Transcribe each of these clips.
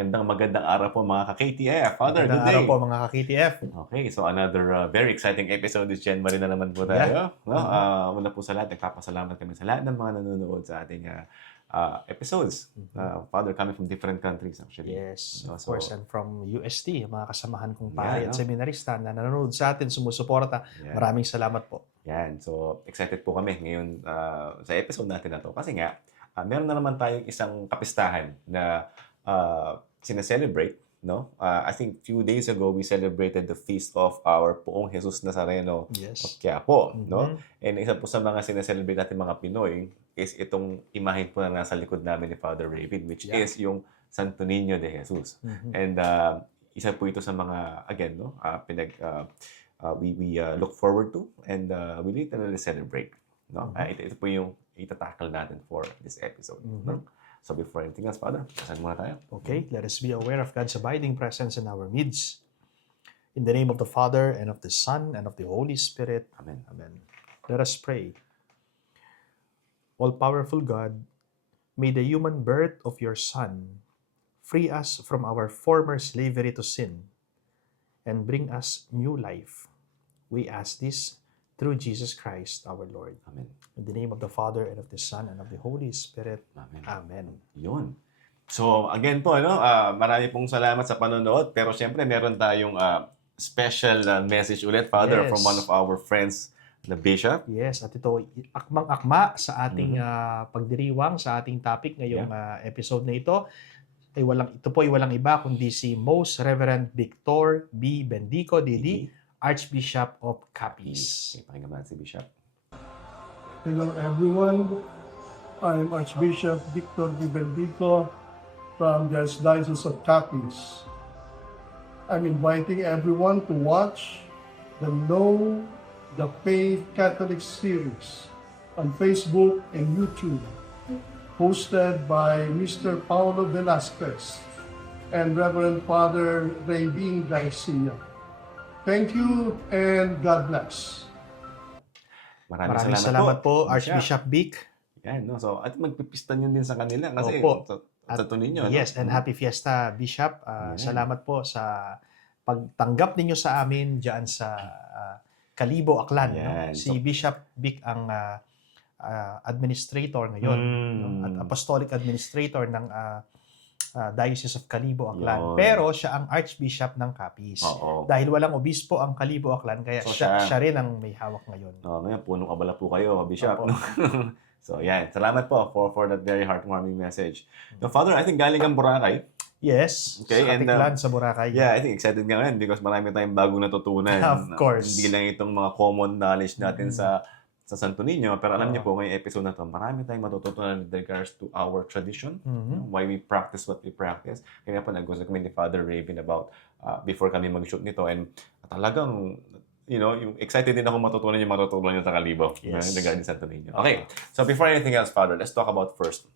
Magandang araw po mga ka-KTF. Father, good Magandang day. araw po mga ka-KTF. Okay, so another very exciting episode this January na naman po tayo. No? Una po sa lahat, nagpapasalamat kami sa lahat ng mga nanonood sa ating episodes. Father, coming from different countries actually. Yes, No, of course. And from UST, mga kasamahan kong Yeah, pare at no? seminarista na nanonood sa atin, sumusuporta. Yeah. Maraming salamat po. Yan, so excited po kami ngayon sa episode natin na to. Kasi nga, meron na naman tayong isang kapistahan na sineselebrate. No? I think few days ago, we celebrated the feast of our Poong Jesus Nazareno of Yes. Quiapo. No? And isa po sa mga sineselebrate natin mga Pinoy is itong imahen po na nasa likod namin ni Father Raven, which is yung Santo Niño de Jesus. And isa po ito sa mga, again, no? We look forward to and we literally celebrate. No? Ito po yung itatakal natin for this episode. No? So before anything else, Father, saan muna tayo? Okay, let us be aware of God's abiding presence in our midst. In the name of the Father, and of the Son, and of the Holy Spirit. Amen. Amen. Let us pray. All-powerful God, may the human birth of your Son free us from our former slavery to sin and bring us new life. We ask this through Jesus Christ our Lord. Amen. In the name of the Father, and of the Son, and of the Holy Spirit. Amen. Amen. Yun. So again po, marami pong salamat sa panonood. Pero syempre, meron tayong special message ulit, Father, Yes. from one of our friends, the Bishop. Yes, at ito, akmang-akma sa ating pagdiriwang sa ating topic ngayong episode na ito. Ito po ay walang iba kundi si Most Reverend Victor B. Bendico, D.D., Archbishop of Capiz. Okay, pakinggan natin si Bishop. Hello everyone, I'm Archbishop Victor D. Bendico from the Diocese of Capiz. I'm inviting everyone to watch the Know the Faith Catholic series on Facebook and YouTube, hosted by Mr. Paulo Velasquez and Reverend Father Raybin Garcia. Thank you and God bless. Maraming salamat po, Archbishop Vic. Yan, no? So, at magpipistan yun din sa kanila kasi Opo. sa ninyo. Yes, and Happy Fiesta, Bishop. Salamat po sa pagtanggap ninyo sa amin dyan sa Kalibo, Aklan. No? Yan. Si Bishop Vic ang administrator ngayon, no? At apostolic administrator ng Diocese of Kalibo, Aklan. Yun. Pero siya ang Archbishop ng Capiz. Oo. Dahil walang obispo ang Kalibo, Aklan, kaya So, siya siya rin ang may hawak ngayon. Ngayon, punong abala po kayo, Bishop. Opo. No? So, yan. Salamat po for that very heartwarming message. Now, Father, I think galing ang Boracay. Yes, Okay, sa and, Atiklan, sa Boracay. Yeah, I think excited nga ngayon because marami tayong bagong natutunan. Of course. Hindi lang itong mga common knowledge natin sa Santo Niño. Pero alam niyo po, ngayong episode na to, marami tayong matututunan with regards to our tradition, why we practice what we practice. Kaya po, nag-usap kami ni Father Raven about before kami mag-shoot nito. And talagang, yung excited din ako matutunan yung matutunan yung Takalibo. Yes. Regarding Santo Niño. Okay, so before anything else, Father, let's talk about first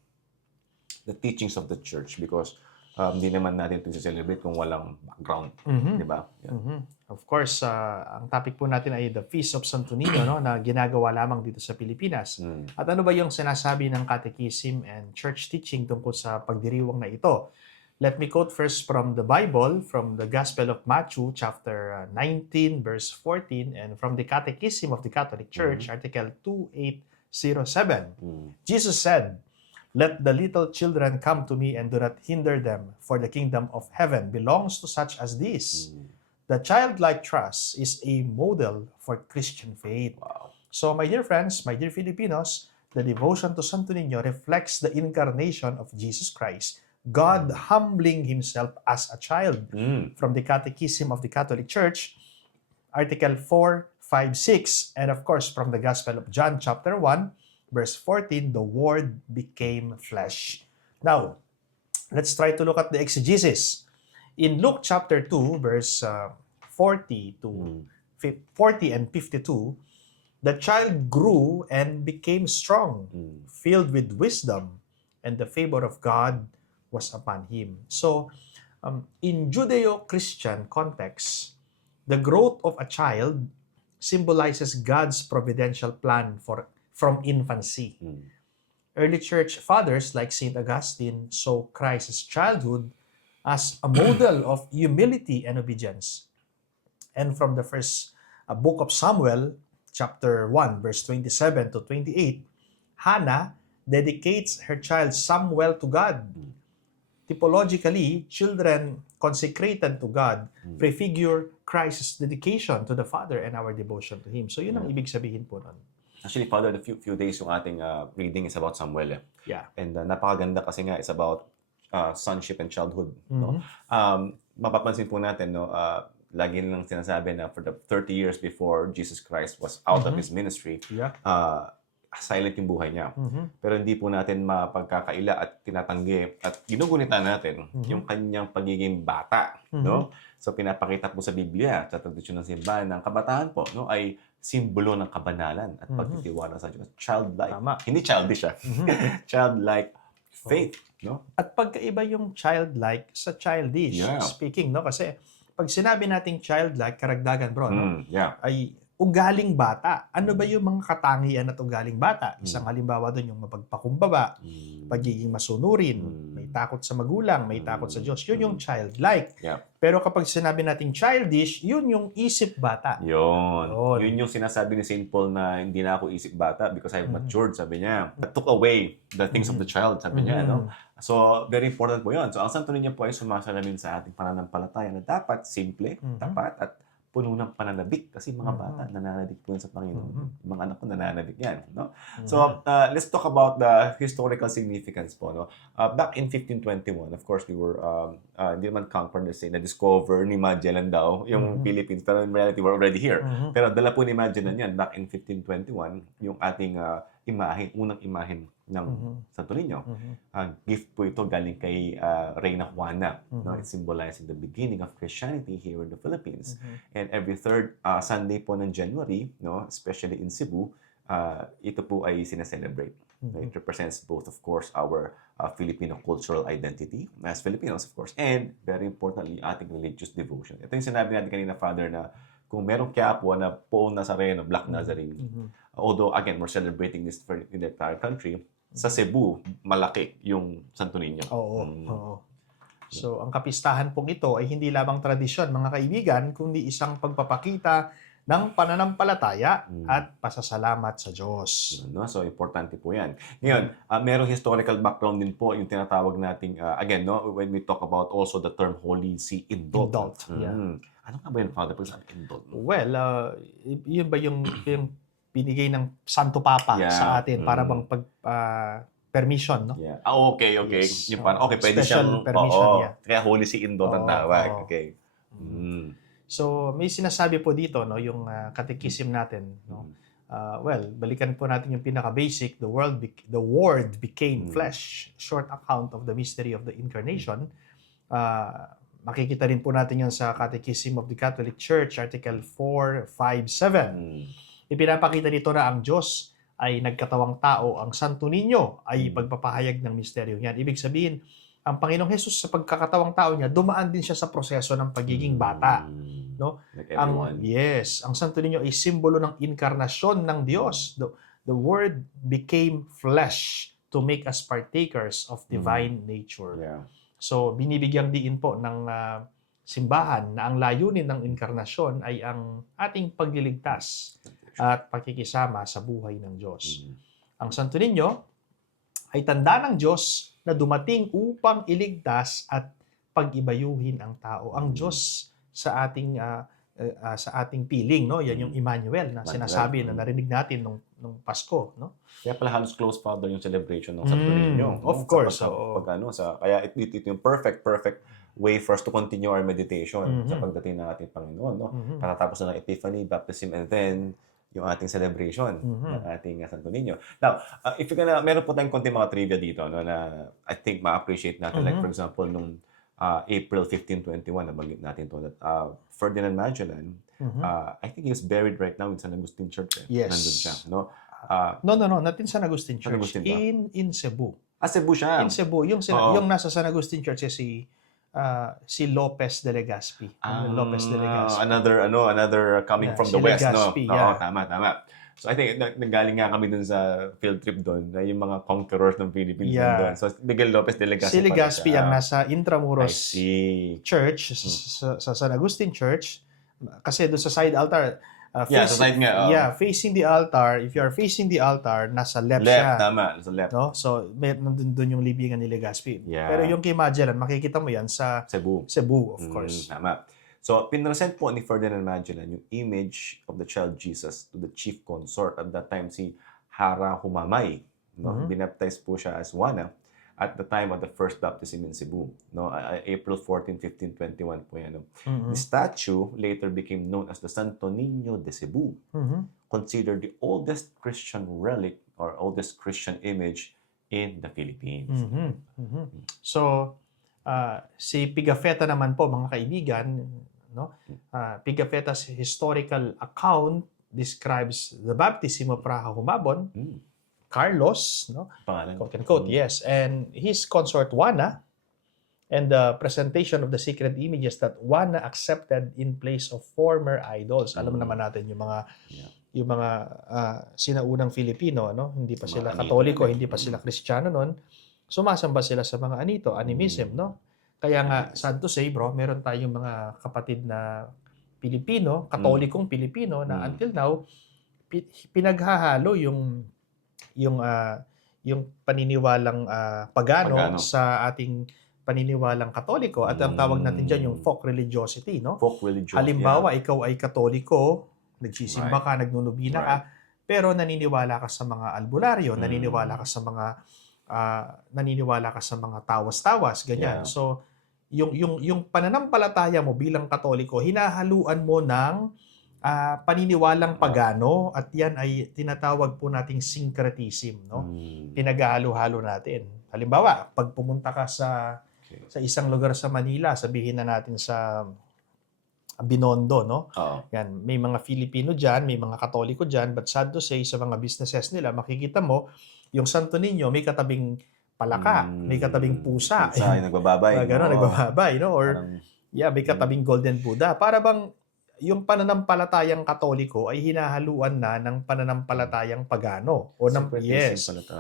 the teachings of the church because hindi naman natin ito celebrate kung walang background. Di ba? Yeah. Of course, ang topic po natin ay the Feast of Santo Niño, no, na ginagawa lamang dito sa Pilipinas. At ano ba yung sinasabi ng Catechism and Church teaching tungkol sa pagdiriwang na ito? Let me quote first from the Bible, from the Gospel of Matthew, chapter 19, verse 14, and from the Catechism of the Catholic Church, Article 2807. Jesus said, "Let the little children come to me and do not hinder them, for the kingdom of heaven belongs to such as these." The childlike trust is a model for Christian faith. Wow. So, my dear friends, my dear Filipinos, the devotion to Santo Niño reflects the incarnation of Jesus Christ, God humbling Himself as a child. From the Catechism of the Catholic Church, Article 4, 5, 6, and of course from the Gospel of John, chapter 1, verse 14, the Word became flesh. Now, let's try to look at the exegesis. In Luke chapter 2, verse 40 and 52, the child grew and became strong, filled with wisdom, and the favor of God was upon him. So, in Judeo-Christian context, the growth of a child symbolizes God's providential plan from infancy. Early church fathers like St. Augustine saw Christ's childhood as a model of humility and obedience. And from the first book of Samuel, chapter 1, verse 27 to 28, Hannah dedicates her child Samuel to God. Typologically, children consecrated to God prefigure Christ's dedication to the Father and our devotion to Him. So yun ang ibig sabihin po nun. Actually, Father, the few days yung ating reading is about Samuel. Yeah. And napakaganda kasi nga, it's about sonship and childhood. No? Mapapansin po natin, no, lagi nilang sinasabi na for the 30 years before Jesus Christ was out of His ministry, Yeah. silent yung buhay niya. Pero hindi po natin mapagkakaila at tinatanggi at ginugunita natin yung kanyang pagiging bata. No? So pinapakita po sa Biblia, sa tradisyon ng simbahan, ng kabataan po, no, ay simbolo ng kabanalan at pagtitiwala sa Diyos. Childlike. Tama. Hindi childish siya. Childlike faith. No? At pagkaiba yung childlike sa childish. Yeah. Speaking, no? Kasi pag sinabi nating childlike, karagdagan bro, no? Yeah. Ay ugaling bata. Ano ba yung mga katangian at ugaling bata? Isang halimbawa doon yung mapagpakumbaba, pagiging masunurin, may takot sa magulang, may takot sa Diyos. Yun yung childlike. Yeah. Pero kapag sinabi nating childish, yun yung isip bata. Yun yung sinasabi ni St. Paul na hindi na ako isip bata because I've matured, sabi niya. I took away the things of the child, sabi niya. No? So, very important po yun. So, ang Santo Niño po ay sumasalamin sa ating pananampalataya na dapat simple, tapat, at puno ng pananabik kasi mga bata nananabik po yun sa Panginoon. Mga anak ko nananabik yan. No? So, let's talk about the historical significance po. No? Back in 1521, of course, we were, hindi naman conquered, na-discover ni Magellan daw yung Philippines, pero in reality, we're already here. Pero dala po ni Magellan yan, back in 1521, yung ating unang imahen ng Santo Niño. Gift po ito galing kay Reina Juana. No? It's symbolizing the beginning of Christianity here in the Philippines. And every third Sunday po ng January, no, especially in Cebu, ito po ay sineselebrate. It represents both, of course, our Filipino cultural identity as Filipinos, of course, and very importantly, ating religious devotion. Ito yung sinabi natin kanina, Father, na kung merong Quiapo na Poong Nazareno, Black Nazarene, although, again, we're celebrating this in the entire country, sa Cebu, malaki yung Santo Niño. Oo. So, ang kapistahan pong ito ay hindi lamang tradisyon, mga kaibigan, kundi isang pagpapakita ng pananampalataya at pasasalamat sa Diyos. No? So, importante po yan. Ngayon, merong historical background din po yung tinatawag nating, again, no, when we talk about also the term Holy See, indult. Yeah. Ano nga ba yun, Father, pag sabi indult? Well, yun ba yung binigay ng Santo Papa sa atin para bang permission, no? Yeah. Okay. Yes. Yung parang, okay, pwede Special siyang, permission niya. Kaya Holy See indult ang tawag. Okay. So, may sinasabi po dito, no, yung catechism natin, no? Well, balikan po natin yung pinaka-basic, the Word became flesh, short account of the mystery of the incarnation. Makikita rin po natin yan sa Catechism of the Catholic Church, Article 457. Ipinapakita dito na ang Diyos ay nagkatawang tao, ang Santo Niño ay pagpapahayag ng misteryo niyan. Ibig sabihin, ang Panginoong Hesus sa pagkakatawang tao niya, dumaan din siya sa proseso ng pagiging bata. No? Like everyone. Ang Santo Niño ay simbolo ng inkarnasyon ng Diyos. The Word became flesh to make us partakers of divine nature. Yeah. So, binibigyang diin po ng simbahan na ang layunin ng inkarnasyon ay ang ating pagliligtas at pakikisama sa buhay ng Diyos. Ang Santo Niño ay tanda ng Diyos na dumating upang iligtas at pag-ibayuhin ang tao. Ang Diyos sa ating piling, no? Yan yung Emmanuel na sinasabi na narinig natin nung Pasko, no? Kaya pala halos close, Father, yung celebration ng Santo Niño. Of course. Kaya ito yung perfect way for us to continue our meditation sa pagdating ng ating Panginoon. No? Patatapos na ng Epiphany, Baptism, and then yung ating celebration ng ating Santo Niño. Now, if you're meron po tayong konti mga trivia dito, no, na I think ma-appreciate natin. Like, for example, nung April 15, 21, nabanggit natin to, that Ferdinand Magellan, I think he was buried right now in San Agustin Church. Yes. Nandun siya. No? No, not in San Agustin Church. Agustin ba? In Cebu. Cebu siya. In Cebu. Yung nasa San Agustin Church si si Lopez de Legazpi. Lopez de Legazpi. Another coming Yeah, from si the West, no? Legazpi, Oo, yeah. tama. So I think nanggaling nga kami dun sa field trip doon, na yung mga conquerors ng Philippines Yeah. nandun. So Miguel Lopez de Legazpi Si Legazpi pala siya. ang nasa I Intramuros see. Church, sa San Agustin Church. Kasi doon sa side altar, Yeah, sa side nga. facing the altar, if you are facing the altar, nasa left Left, siya. tama. Sa left. No? So, nandun yung libingan ni Legazpi. Yeah. Pero yung kay Magellan, makikita mo yan sa Cebu. Cebu, of course. Tama. So, pinresent po ni Ferdinand Magellan yung image of the child Jesus to the chief consort. At that time, si Hara Humamay. No? Binaptize po siya as Juana at the time of the first baptism in Cebu. No? April 14, 1521 po yan. No? The statue later became known as the Santo Niño de Cebu, considered the oldest Christian relic or oldest Christian image in the Philippines. So, si Pigafetta naman po, mga kaibigan, no? Pigafetta's historical account describes the baptism of Praha Humabon, Carlos, no? Pangalan. Quote unquote, yes. And his consort Juana, and the presentation of the sacred images that Juana accepted in place of former idols. Alam naman natin yung mga sinaunang Filipino, no? Hindi pa sila Katoliko, hindi pa sila Kristiyano noon. Sumasamba sila sa mga animism, no? Kaya nga, sad to say, bro, meron tayong mga kapatid na Pilipino, Katolikong Pilipino na until now pinaghahalo yung paniniwalang pagano sa ating paniniwalang Katoliko at ang tawag natin diyan yung folk religiosity, no? Folk religiosity. Halimbawa, ikaw ay Katoliko, nagsisimba ka, nagnunubina ka, pero naniniwala ka sa mga albularyo, naniniwala ka sa mga tawas-tawas, ganyan. Yeah. So, yung pananampalataya mo bilang Katoliko, hinahaluan mo ng paniniwalang pagano at yan ay tinatawag po nating syncretism, no? Pinag-halo-halo natin. Halimbawa, pag pumunta ka sa isang lugar sa Manila, sabihin na natin sa Binondo, no? Yan, may mga Filipino diyan, may mga Katoliko diyan, but sad to say sa mga businesses nila, makikita mo yung Santo Niño may katabing palaka, may katabing pusa. Yung nagbababay. Nagbababay, no? Or may katabing golden Buddha. Para bang yung pananampalatayang Katoliko ay hinahaluan na ng pananampalatayang pagano o ng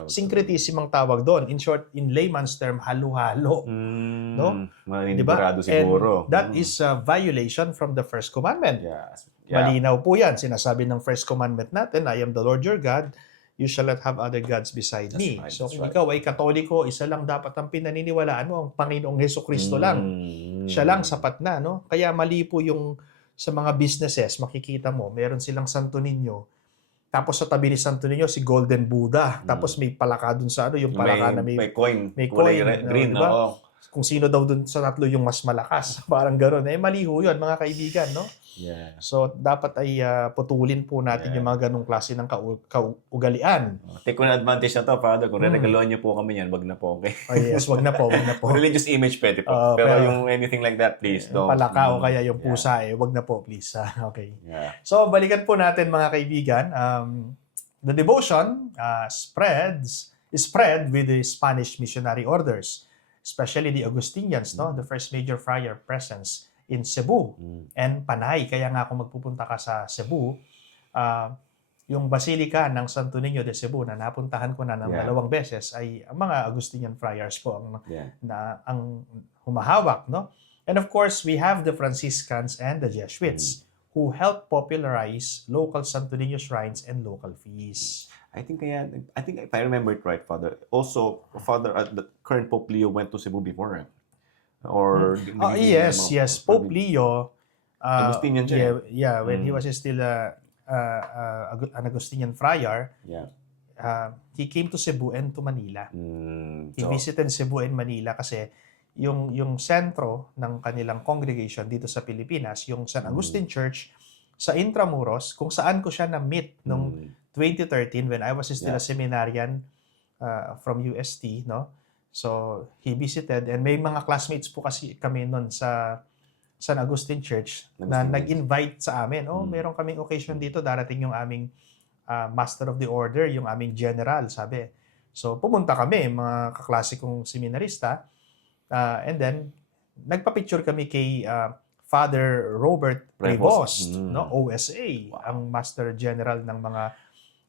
syncretism ang tawag doon. In short, in layman's term, halo-halo. No? Diba? Siguro. And that is a violation from the first commandment. Yeah. Malinaw po yan. Sinasabi ng first commandment natin, I am the Lord your God, you shall not have other gods beside me. So kung ikaw ay Katoliko, isa lang dapat ang pinaniniwalaan mo, ang Panginoong Hesukristo lang. Siya lang sapat na, no? Kaya mali po yung sa mga businesses, makikita mo, meron silang Santo Niño. Tapos sa tabi ni Santo Niño, si Golden Buddha. Tapos may palaka dun sa yung palaka na may coin. May coin. Green, diba? Kung sino daw dun sa tatlo yung mas malakas. Parang gano'n. Mali ho yun, mga kaibigan, no? Yeah. So, dapat ay putulin po natin yung mga ganong klase ng kaugalian. Take on advantage na to, Father. Kung regaluhan niyo po kami yan, wag na po, okay? Oh, yes, wag na po. Religious image pwede po. Pero yung anything like that, please, don't. Palaka o kaya yung pusa, wag na po, please. Okay. Yeah. So, balikan po natin, mga kaibigan. The devotion spread with the Spanish missionary orders, especially the Augustinians, no? The first major friar presence in Cebu and Panay. Kaya nga kung magpupunta ka sa Cebu, yung Basilica ng Santo Niño de Cebu na napuntahan ko na ng 2 beses ay ang mga Augustinian friars po ang humahawak, no? And of course, we have the Franciscans and the Jesuits who help popularize local Santo Niño shrines and local feasts. I think if I remember it right, Father, also, Father, the current Pope Leo went to Cebu before, or yes, Pope Leo, Augustinian siya. when he was still an Augustinian friar, he came to Cebu and to Manila. He visited Cebu and Manila kasi yung sentro ng kanilang congregation dito sa Pilipinas, yung San Agustin Church sa Intramuros, kung saan ko siya na-meet nung 2013 when I was still a seminarian from UST, no? So, he visited and may mga classmates po kasi kami noon sa San Agustin Church na nag-invite sa amin. Meron kaming occasion dito, darating yung aming Master of the Order, yung aming General, sabi. So, pumunta kami, mga kaklase kong seminarista, and then, nagpa-picture kami kay Father Robert Prevost. Prevost, no, OSA, ang Master General ng mga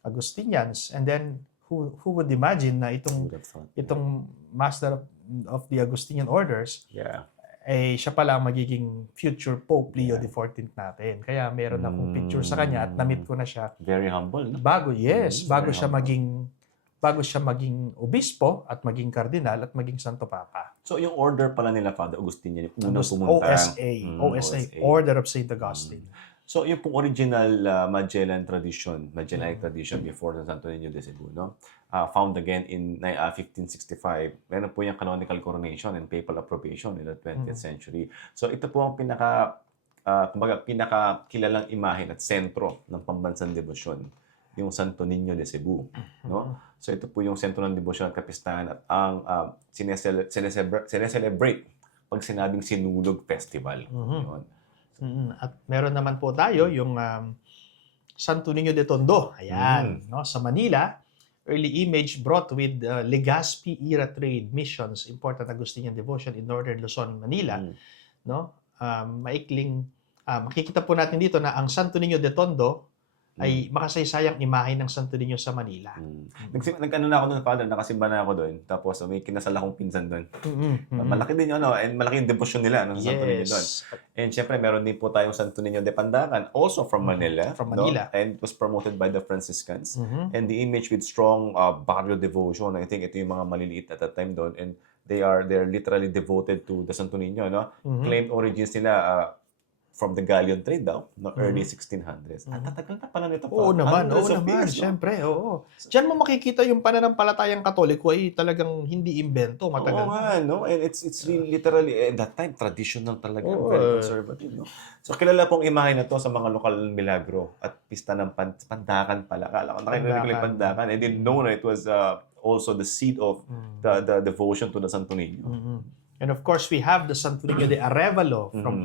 Augustinians. And then who would imagine na Would have thought. itong Master of the Augustinian Orders Yeah. siya pala ang magiging future Pope Leo Yeah. XIV natin. Kaya meron akong picture sa kanya at na-meet ko na siya Very humble, no? bago very bago siya maging obispo at maging kardinal at maging Santo Papa. So, yung order pala nila, Father Agustin, yung unang pumunta. OSA, Order of St. Augustine. So, yung pong original Magellanic tradition before the Santo Niño de Cebu, no? Found again in 1565. Meron po yung canonical coronation and papal approbation in the 20th century. So, ito po ang pinakakilalang imahe at sentro ng pambansang debosyon, yung Santo Niño de Cebu, no? So, ito po yung sentro ng debosyon at kapistahan at ang sineselebrate pag sinabing Sinulog Festival. Yun. At meron naman po tayo yung Santo Niño de Tondo. Ayan, no, sa Manila. Early image brought with Legazpi era trade missions, important Augustinian devotion in northern Luzon, Manila. No? Makikita po natin dito na ang Santo Niño de Tondo ay makasaysayang imahe ng Santo Niño sa Manila. Nag-ano na ako doon, Father, nakasimba na ako doon. Tapos may kinasal akong pinsan doon. Malaki din yun, and malaki yung devotion nila ng Santo Niño doon. And syempre, meron din po tayong Santo Niño de Pandacan, also from Manila. From Manila. No? And it was promoted by the Franciscans. And the image with strong barrio devotion, I think ito yung mga maliliit at that time doon. And they're literally devoted to the Santo Niño. No? Claimed origins nila from the galleon trade daw, no, early 1600s. At tatagal na pala nito. Oo naman, years, no? Siyempre, oo. Diyan mo makikita yung pananampalatayang Katoliko ay talagang hindi imbento, matagal. Oo nga, no? And it's really literally, at that time, traditional talaga, very conservative, no? So, kilala pong imahe na to sa mga lokal milagro at pista ng Pandacan pala. Kala ko, nakikita ko yung Pandacan. I didn't know na it was also the seat of the devotion to the Santo Niño. And of course, we have the Santo Niño de Arevalo from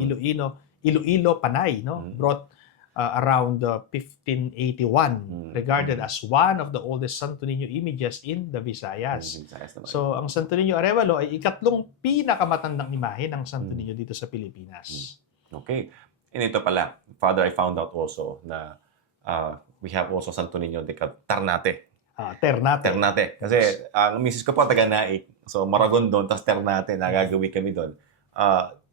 Iloilo, Panay, no? Brought around 1581, regarded as one of the oldest Santo Niño images in the Visayas. So, ang Santo Niño Arevalo ay ikatlong pinakamatandang imahe ng Santo Niño dito sa Pilipinas. Okay. And ito pala, Father, I found out also na we have also Santo Niño de Ternate. Ternate. Kasi ang misis ko po taga-Naik. So, Maragon doon, tapos Ternate, nagagawi kami doon.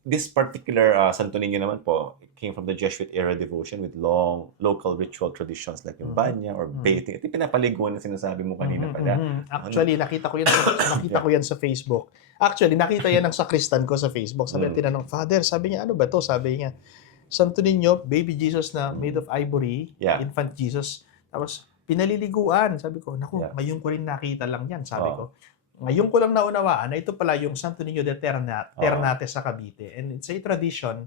This particular Santo Niño naman po came from the Jesuit era devotion with long local ritual traditions like yung banya or bathing. Ito yung pinapaliguan na sinasabi mo kanina pala. Actually, nakita ko yan sa Facebook. Actually, nakita yan ng sakristan ko sa Facebook. Sabi niya, tinanong, Father, sabi niya, ano ba to? Sabi niya, Santo Niño, baby Jesus na made of ivory, infant Jesus. Tapos, pinaliliguan. Sabi ko, naku, ngayon ko rin nakita lang yan. Sabi ko, ngayon ko lang naunawaan na ito pala yung Santo Niño de Ternate sa Cavite. And it's a tradition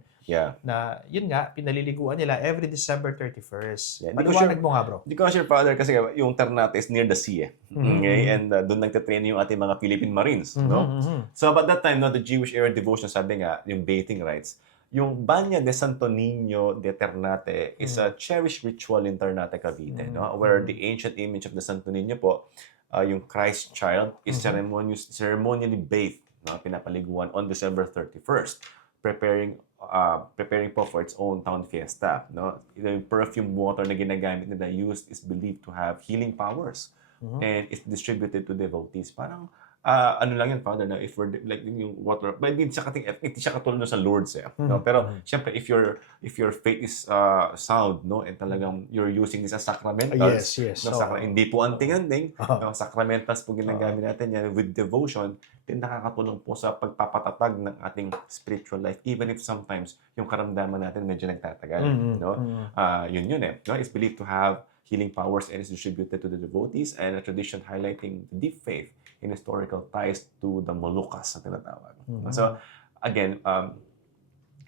na, yun nga, pinaliliguan nila every December 31st. Paliwanag mo nga, bro. Hindi ko sure, Father, kasi yung Ternate is near the sea. Okay? And doon nagtatrain yung ating mga Philippine Marines. No? So, about that time, no, the Jewish era devotion, sabi nga, yung bathing rites, yung Banya de Santo Niño de Ternate is a cherished ritual in Ternate, Cavite, no? Where the ancient image of the Santo Niño po, yung Christ child, is ceremonially bathed, no? Pinapaliguan on December 31st, preparing po for its own town fiesta. No? Yung perfume water na ginagamit nila used is believed to have healing powers and is distributed to devotees. Parang ano lang yun, Father, na if we're like yung water, but hindi siya katulad sa Lourdes, no? Pero syempre if your faith is sound, no, and talagang you're using this as sacramentals, no, hindi po anting-anting, no, sacramentals po ginagamit natin yan with devotion, din nakakatulong po sa pagpapatatag ng ating spiritual life, even if sometimes yung karamdaman natin medyo nagtatagal, no? Yun no? It's believed to have healing powers and is distributed to the devotees, and a tradition highlighting deep faith in historical ties to the Moluccas na tinatawag. So, again,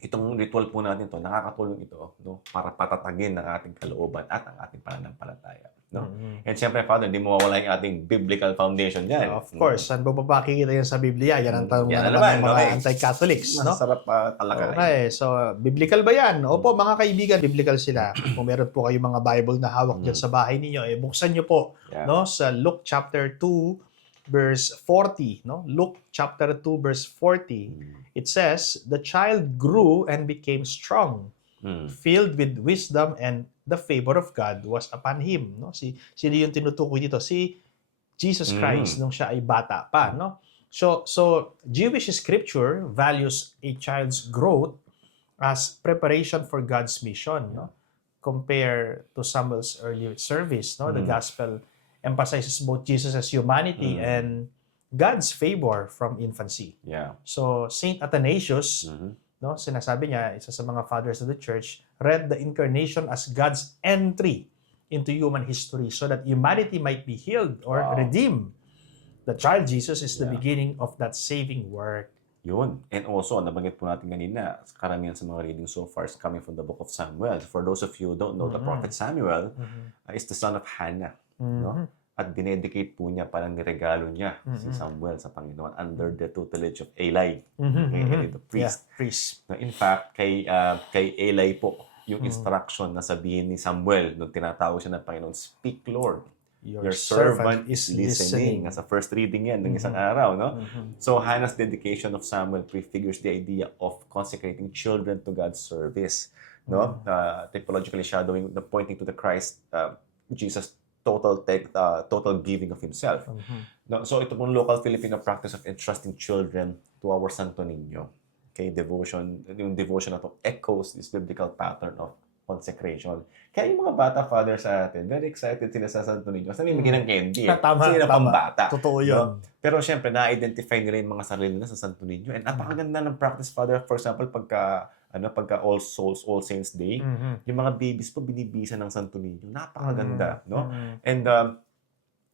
itong ritual po natin to, nakakatulong ito, no, para patatagin ang ating kalooban at ang ating pananampalataya. No? And siyempre, Father, hindi mawawala yung ating biblical foundation dyan. Of course, saan ba makikita yan sa Biblia? Yan ang tanong ng mga anti-Catholics. No? Masarap talaga. Okay, so biblical ba yan? Opo, mga kaibigan, biblical sila. Kung meron po kayong mga Bible na hawak dyan sa bahay ninyo, buksan nyo po, no, sa Luke chapter 2, verse 40, no? Luke chapter 2 verse 40. It says, "The child grew and became strong, filled with wisdom, and the favor of God was upon him." No? Sino yung tinutukoy dito? Si Jesus Christ nung siya ay bata pa, no? So Jewish scripture values a child's growth as preparation for God's mission, no? Compare to Samuel's early service, no? The gospel emphasizes both Jesus' humanity and God's favor from infancy. Yeah. So Saint Athanasius, no, sinasabi niya, isa sa mga fathers of the church, read the incarnation as God's entry into human history so that humanity might be healed or redeemed. The child Jesus is the beginning of that saving work. Yun. And also, nabanggit po natin kanina, karamihan sa mga reading so far is coming from the book of Samuel. For those of you who don't know, the prophet Samuel is the son of Hannah. No? At dinedicate po niya, parang niregalo niya si Samuel sa Panginoon under the tutelage of Eli, Eli the priest. Yeah, priest. In fact, kay Eli po, yung instruction na sabihin ni Samuel nung tinatawag siya ng Panginoon, "Speak, Lord. Your servant is listening." As a first reading yan ng isang araw, no? So, Hannah's dedication of Samuel prefigures the idea of consecrating children to God's service, no? Typologically shadowing, pointing to the Christ, Jesus' total giving of himself. No? So, ito pong local Filipino practice of entrusting children to our Santo Niño. Okay, devotion, yung devotion na to echoes this biblical pattern of consecration. Kaya yung mga bata father sa atin, very excited sila sa Santo Niño. Kasi may bigyan ng candy. Tama, sila tama. pambata. Totoo yun. No? Pero syempre, na-identify nila yung mga sarili nila sa Santo Niño. And napakaganda ng practice, Father. For example, pagka All Souls, All Saints Day, yung mga babies po binibisa ng Santo Niño. Napakaganda, no? And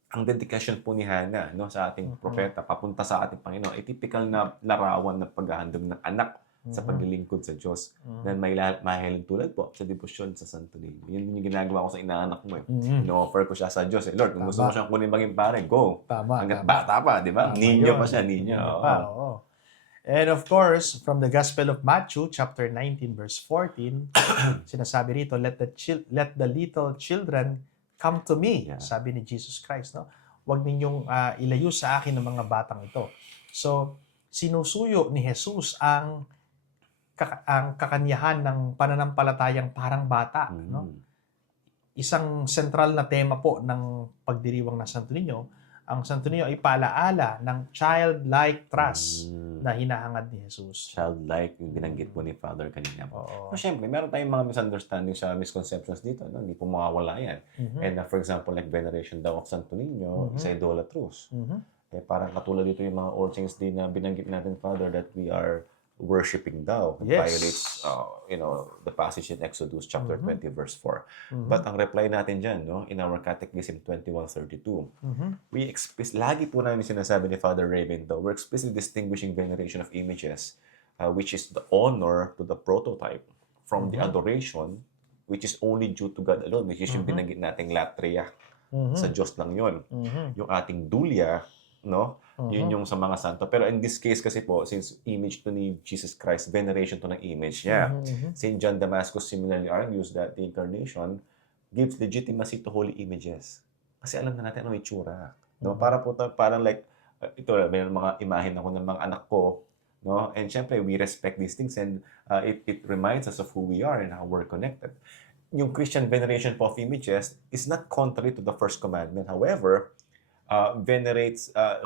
ang dedication po ni Hannah, no, sa ating propeta papunta sa ating Panginoon, ay typical na larawan ng paghahandog ng anak sa paglilingkod sa Diyos. Na may mahiling tulad po sa debosyon sa Santo Niño. Yun yung ginagawa ko sa inaanak mo. No-offer ko siya sa Diyos. Lord, kung gusto mo siyang kunin maging pare, go. Hanggat bata pa, di ba? Ninyo pa siya, ninyo. Oo. And of course, from the Gospel of Matthew, chapter 19, verse 14, sinasabi rito, let the little children come to me, sabi ni Jesus Christ. No? Huwag ninyong ilayo sa akin ng mga batang ito. So, sinusuyo ni Jesus ang kakanyahan ng pananampalatayang parang bata. No? Isang sentral na tema po ng pagdiriwang ng Santo Niño, ang Santo Niño ay paalaala ng childlike trust na hinahangad ni Jesus. Childlike, yung binanggit po ni Father kanina. So, syempre, meron tayong mga misunderstandings sa misconceptions dito. No? Hindi po mawawala yan. And for example, like veneration daw of Santo Niño is idolatrous. Eh, parang katulad dito yung mga All Saints Day na binanggit natin, Father, that we are worshiping daw. It violates the passage in Exodus chapter 20 verse 4. But ang reply natin dyan, no, in our Catechism 2132, lagi po namin sinasabi ni Father Raven daw, we're explicitly distinguishing veneration of images, which is the honor to the prototype, from the adoration, which is only due to God alone, which is yung binanggit nating latria. Sa Diyos lang yun. Yung ating dulia, no? Yun yung sa mga santo. Pero in this case kasi po, since image to ni Jesus Christ, veneration to ng image niya. St. John Damascus similarly argues that the incarnation gives legitimacy to holy images. Kasi alam na natin ano itsura. No? Parang like, ito, may mga imahin ako ng mga anak ko. No? And syempre, we respect these things and it reminds us of who we are and how we're connected. Yung Christian veneration po of images is not contrary to the first commandment. However,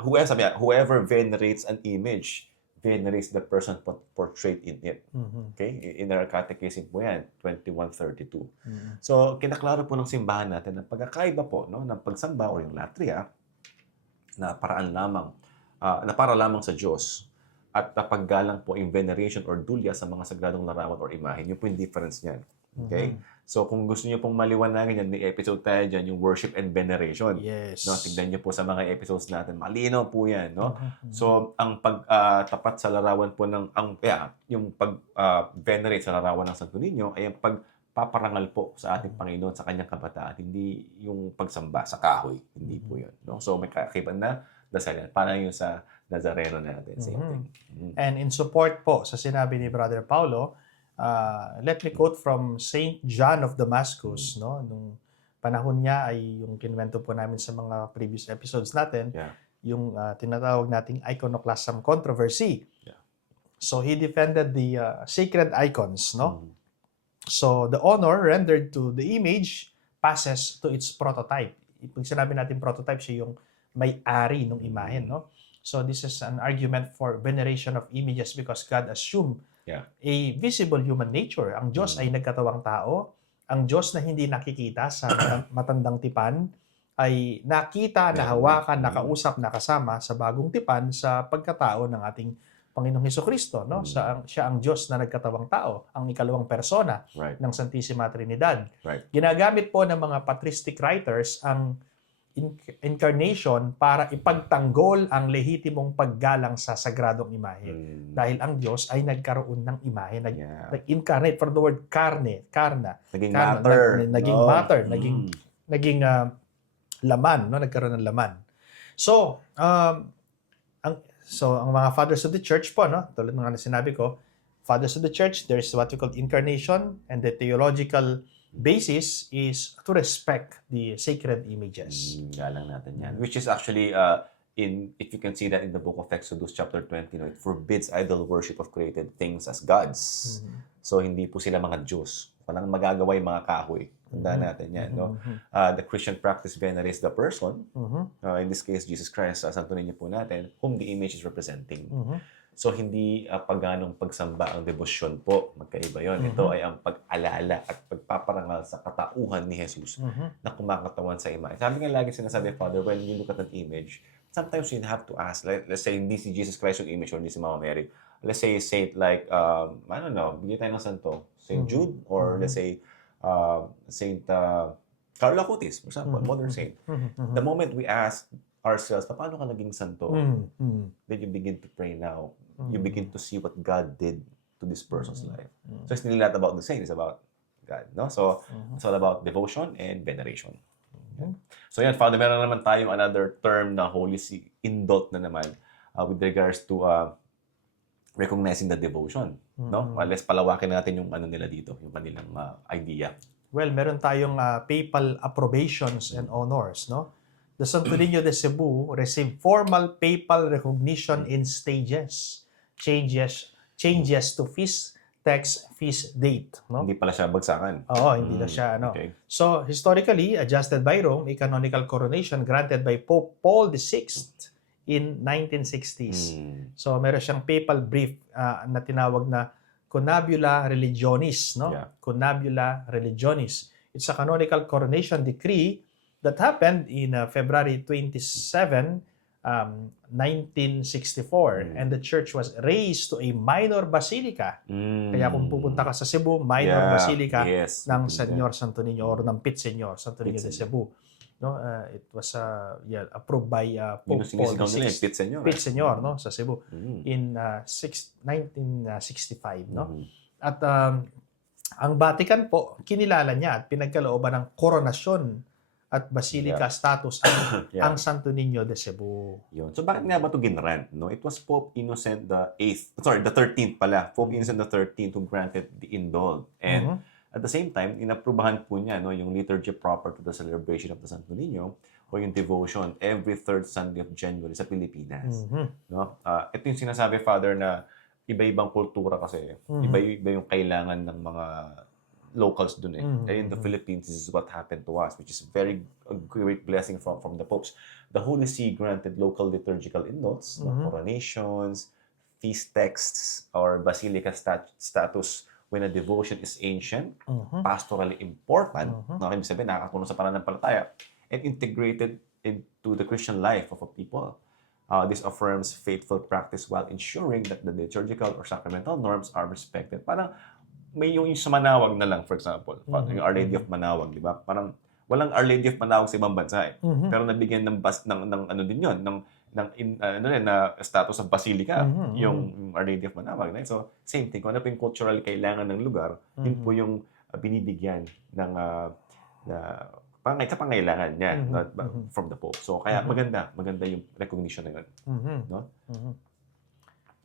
whoever venerates an image venerates the person portrayed in it. Okay? In our catechism po yan, 2132. So, kinaklaro po ng simbahan natin na pagkakaiba po, no, ng pagsamba o yung latria na para lamang sa Diyos at paggalang po yung veneration or dulia sa mga sagradong larawan or imahen. Yun po yung difference niyan. Okay? So, kung gusto niyo pong maliwanagan yan, may episode tayo dyan, yung worship and veneration. Yes. No, tignan niyo po sa mga episodes natin. Malinaw po yan, no? So, ang pagtapat sa larawan po yung pag-venerate sa larawan ng Santo Niño ay ang pagpaparangal po sa ating Panginoon sa kanyang kabataan. Hindi yung pagsamba sa kahoy. Hindi po yun. No? So, may kakakiban na dasalan. Parang yung sa Nazareno natin. Same thing. And in support po sa sinabi ni Brother Paulo, let me quote from Saint John of Damascus, no? Nung panahon niya ay yung kinuwento po namin sa mga previous episodes natin, yung tinatawag nating iconoclasm controversy. Yeah. So he defended the sacred icons, no? Mm. So the honor rendered to the image passes to its prototype. Pag sinabi natin prototype, siya yung may-ari ng imahen, no? So this is an argument for veneration of images because God assumed a visible human nature. Ang Diyos ay nagkatawang tao. Ang Diyos na hindi nakikita sa matandang tipan ay nakita, nahawakan, nakausap, nakasama sa bagong tipan sa pagkatao ng ating Panginoong Hesukristo, no? Siya ang Diyos na nagkatawang tao, ang ikalawang persona ng Santissima Trinidad. Ginagamit po ng mga patristic writers ang incarnation para ipagtanggol ang lehitimong paggalang sa sagradong imahe. Dahil ang Diyos ay nagkaroon ng imahe, nag-incarnate from the word karna. Naging matter. Naging laman, no? Nagkaroon ng laman. So, ang mga fathers of the church po, no? Tulad ng sinabi ko, fathers of the church, there's what we call incarnation, and the theological basis is to respect the sacred images. Galang natin yan. Which is actually, if you can see that in the book of Exodus chapter 20, it forbids idol worship of created things as gods. So, hindi po sila mga Diyos. Walang magagawa yung mga kahoy. Tandaan natin yan. No? The Christian practice venerates the person. In this case, Jesus Christ, Santo Niño po natin, whom the image is representing. So, hindi paganong pagsamba ang debosyon po. Magkaiba yun. Ito ay ang pag-alala at pagpaparangal sa katauhan ni Jesus na kumakatawan sa imahe. Sabi nga lagi sinasabi, Father, when you look at an image, sometimes you have to ask, let's say, hindi si Jesus Christ yung image or hindi si Mama Mary. Let's say, saint like, I don't know, bigyan tayo ng santo, Saint Jude, or let's say, Saint Carlo Acutis, for example, modern saint. The moment we ask ourselves, paano ka naging santo? Then you begin to pray now. You begin to see what God did to this person's life. So it's really not about the saint, it's about God. No? So it's all about devotion and veneration. So yan, Father, meron naman tayong another term na Holy See, indult na naman with regards to recognizing the devotion. No? Let's palawakin natin yung ano nila dito, yung kanilang idea. Well, meron tayong papal approbations and honors, no? The Santo Niño de Cebu received formal papal recognition in stages. Changes to feast text, feast date, no? Hindi pala siya bagsakan. Oo, hindi na siya, no? Okay. So, historically, adjusted by Rome, a canonical coronation granted by Pope Paul VI in 1960s. So, meron siyang papal brief na tinawag na Conabula Religionis, no? Conabula Religionis. It's a canonical coronation decree that happened in February 27, 1964. And the church was raised to a minor basilica. Kaya kung pupunta ka sa Cebu, minor basilica ng Senyor Santo Niño or ng Pit Senyor Santo Niño de Cebu. No, it was approved by Pope Paul VI. Pit Senyor, no, sa Cebu in 1965, no. At ang Vatican po kinilala niya at pinagkalooban ng koronasyon at basilica status ang Santo Niño de Cebu. Yun. So bakit nga ba ito ginrant? No? It was Pope Innocent the 13th pala. Pope Innocent the 13th who granted the indult. And at the same time, inaprubahan po niya yung liturgy proper to the celebration of the Santo Niño o yung devotion every third Sunday of January sa Pilipinas. No? Ito yung sinasabi, Father, na iba-ibang kultura kasi. Iba yung kailangan ng mga locals dun eh. And in the Philippines, this is what happened to us, which is a great blessing from the popes. The Holy See granted local liturgical indults, coronations, feast texts, or basilica status when a devotion is ancient, pastorally important, ibig sabihin, nakakatulong sa pananampalataya, and integrated into the Christian life of a people. This affirms faithful practice while ensuring that the liturgical or sacramental norms are respected. Parang may yung sa Manawag na lang, for example. Yung Our Lady of Manawag, di ba? Parang walang Our Lady of Manawag sa ibang bansa eh. Pero nabigyan ng ano din yun, na status of basilica, yung Our Lady of Manawag. Right? So, same thing. Kung ano po yung cultural kailangan ng lugar, yun po yung binibigyan ng sa pangailangan niya from the Pope. So, kaya maganda yung recognition na yun. No?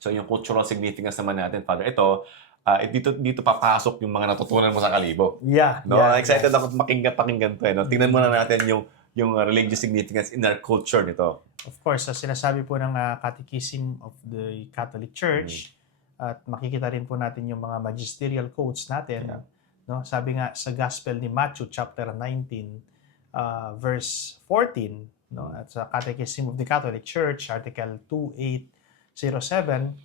So, yung cultural significance naman natin, Father, ito, dito papasok yung mga natutunan mo sa Kalibo. Excited ako pakinggan to. No? Tingnan muna natin yung religious significance in our culture nito. Of course, sa sinasabi po ng Catechism of the Catholic Church, at makikita rin po natin yung mga magisterial quotes natin. Yeah. No? Sabi nga sa Gospel ni Matthew, chapter 19, verse 14, no? At sa Catechism of the Catholic Church, Article 2807,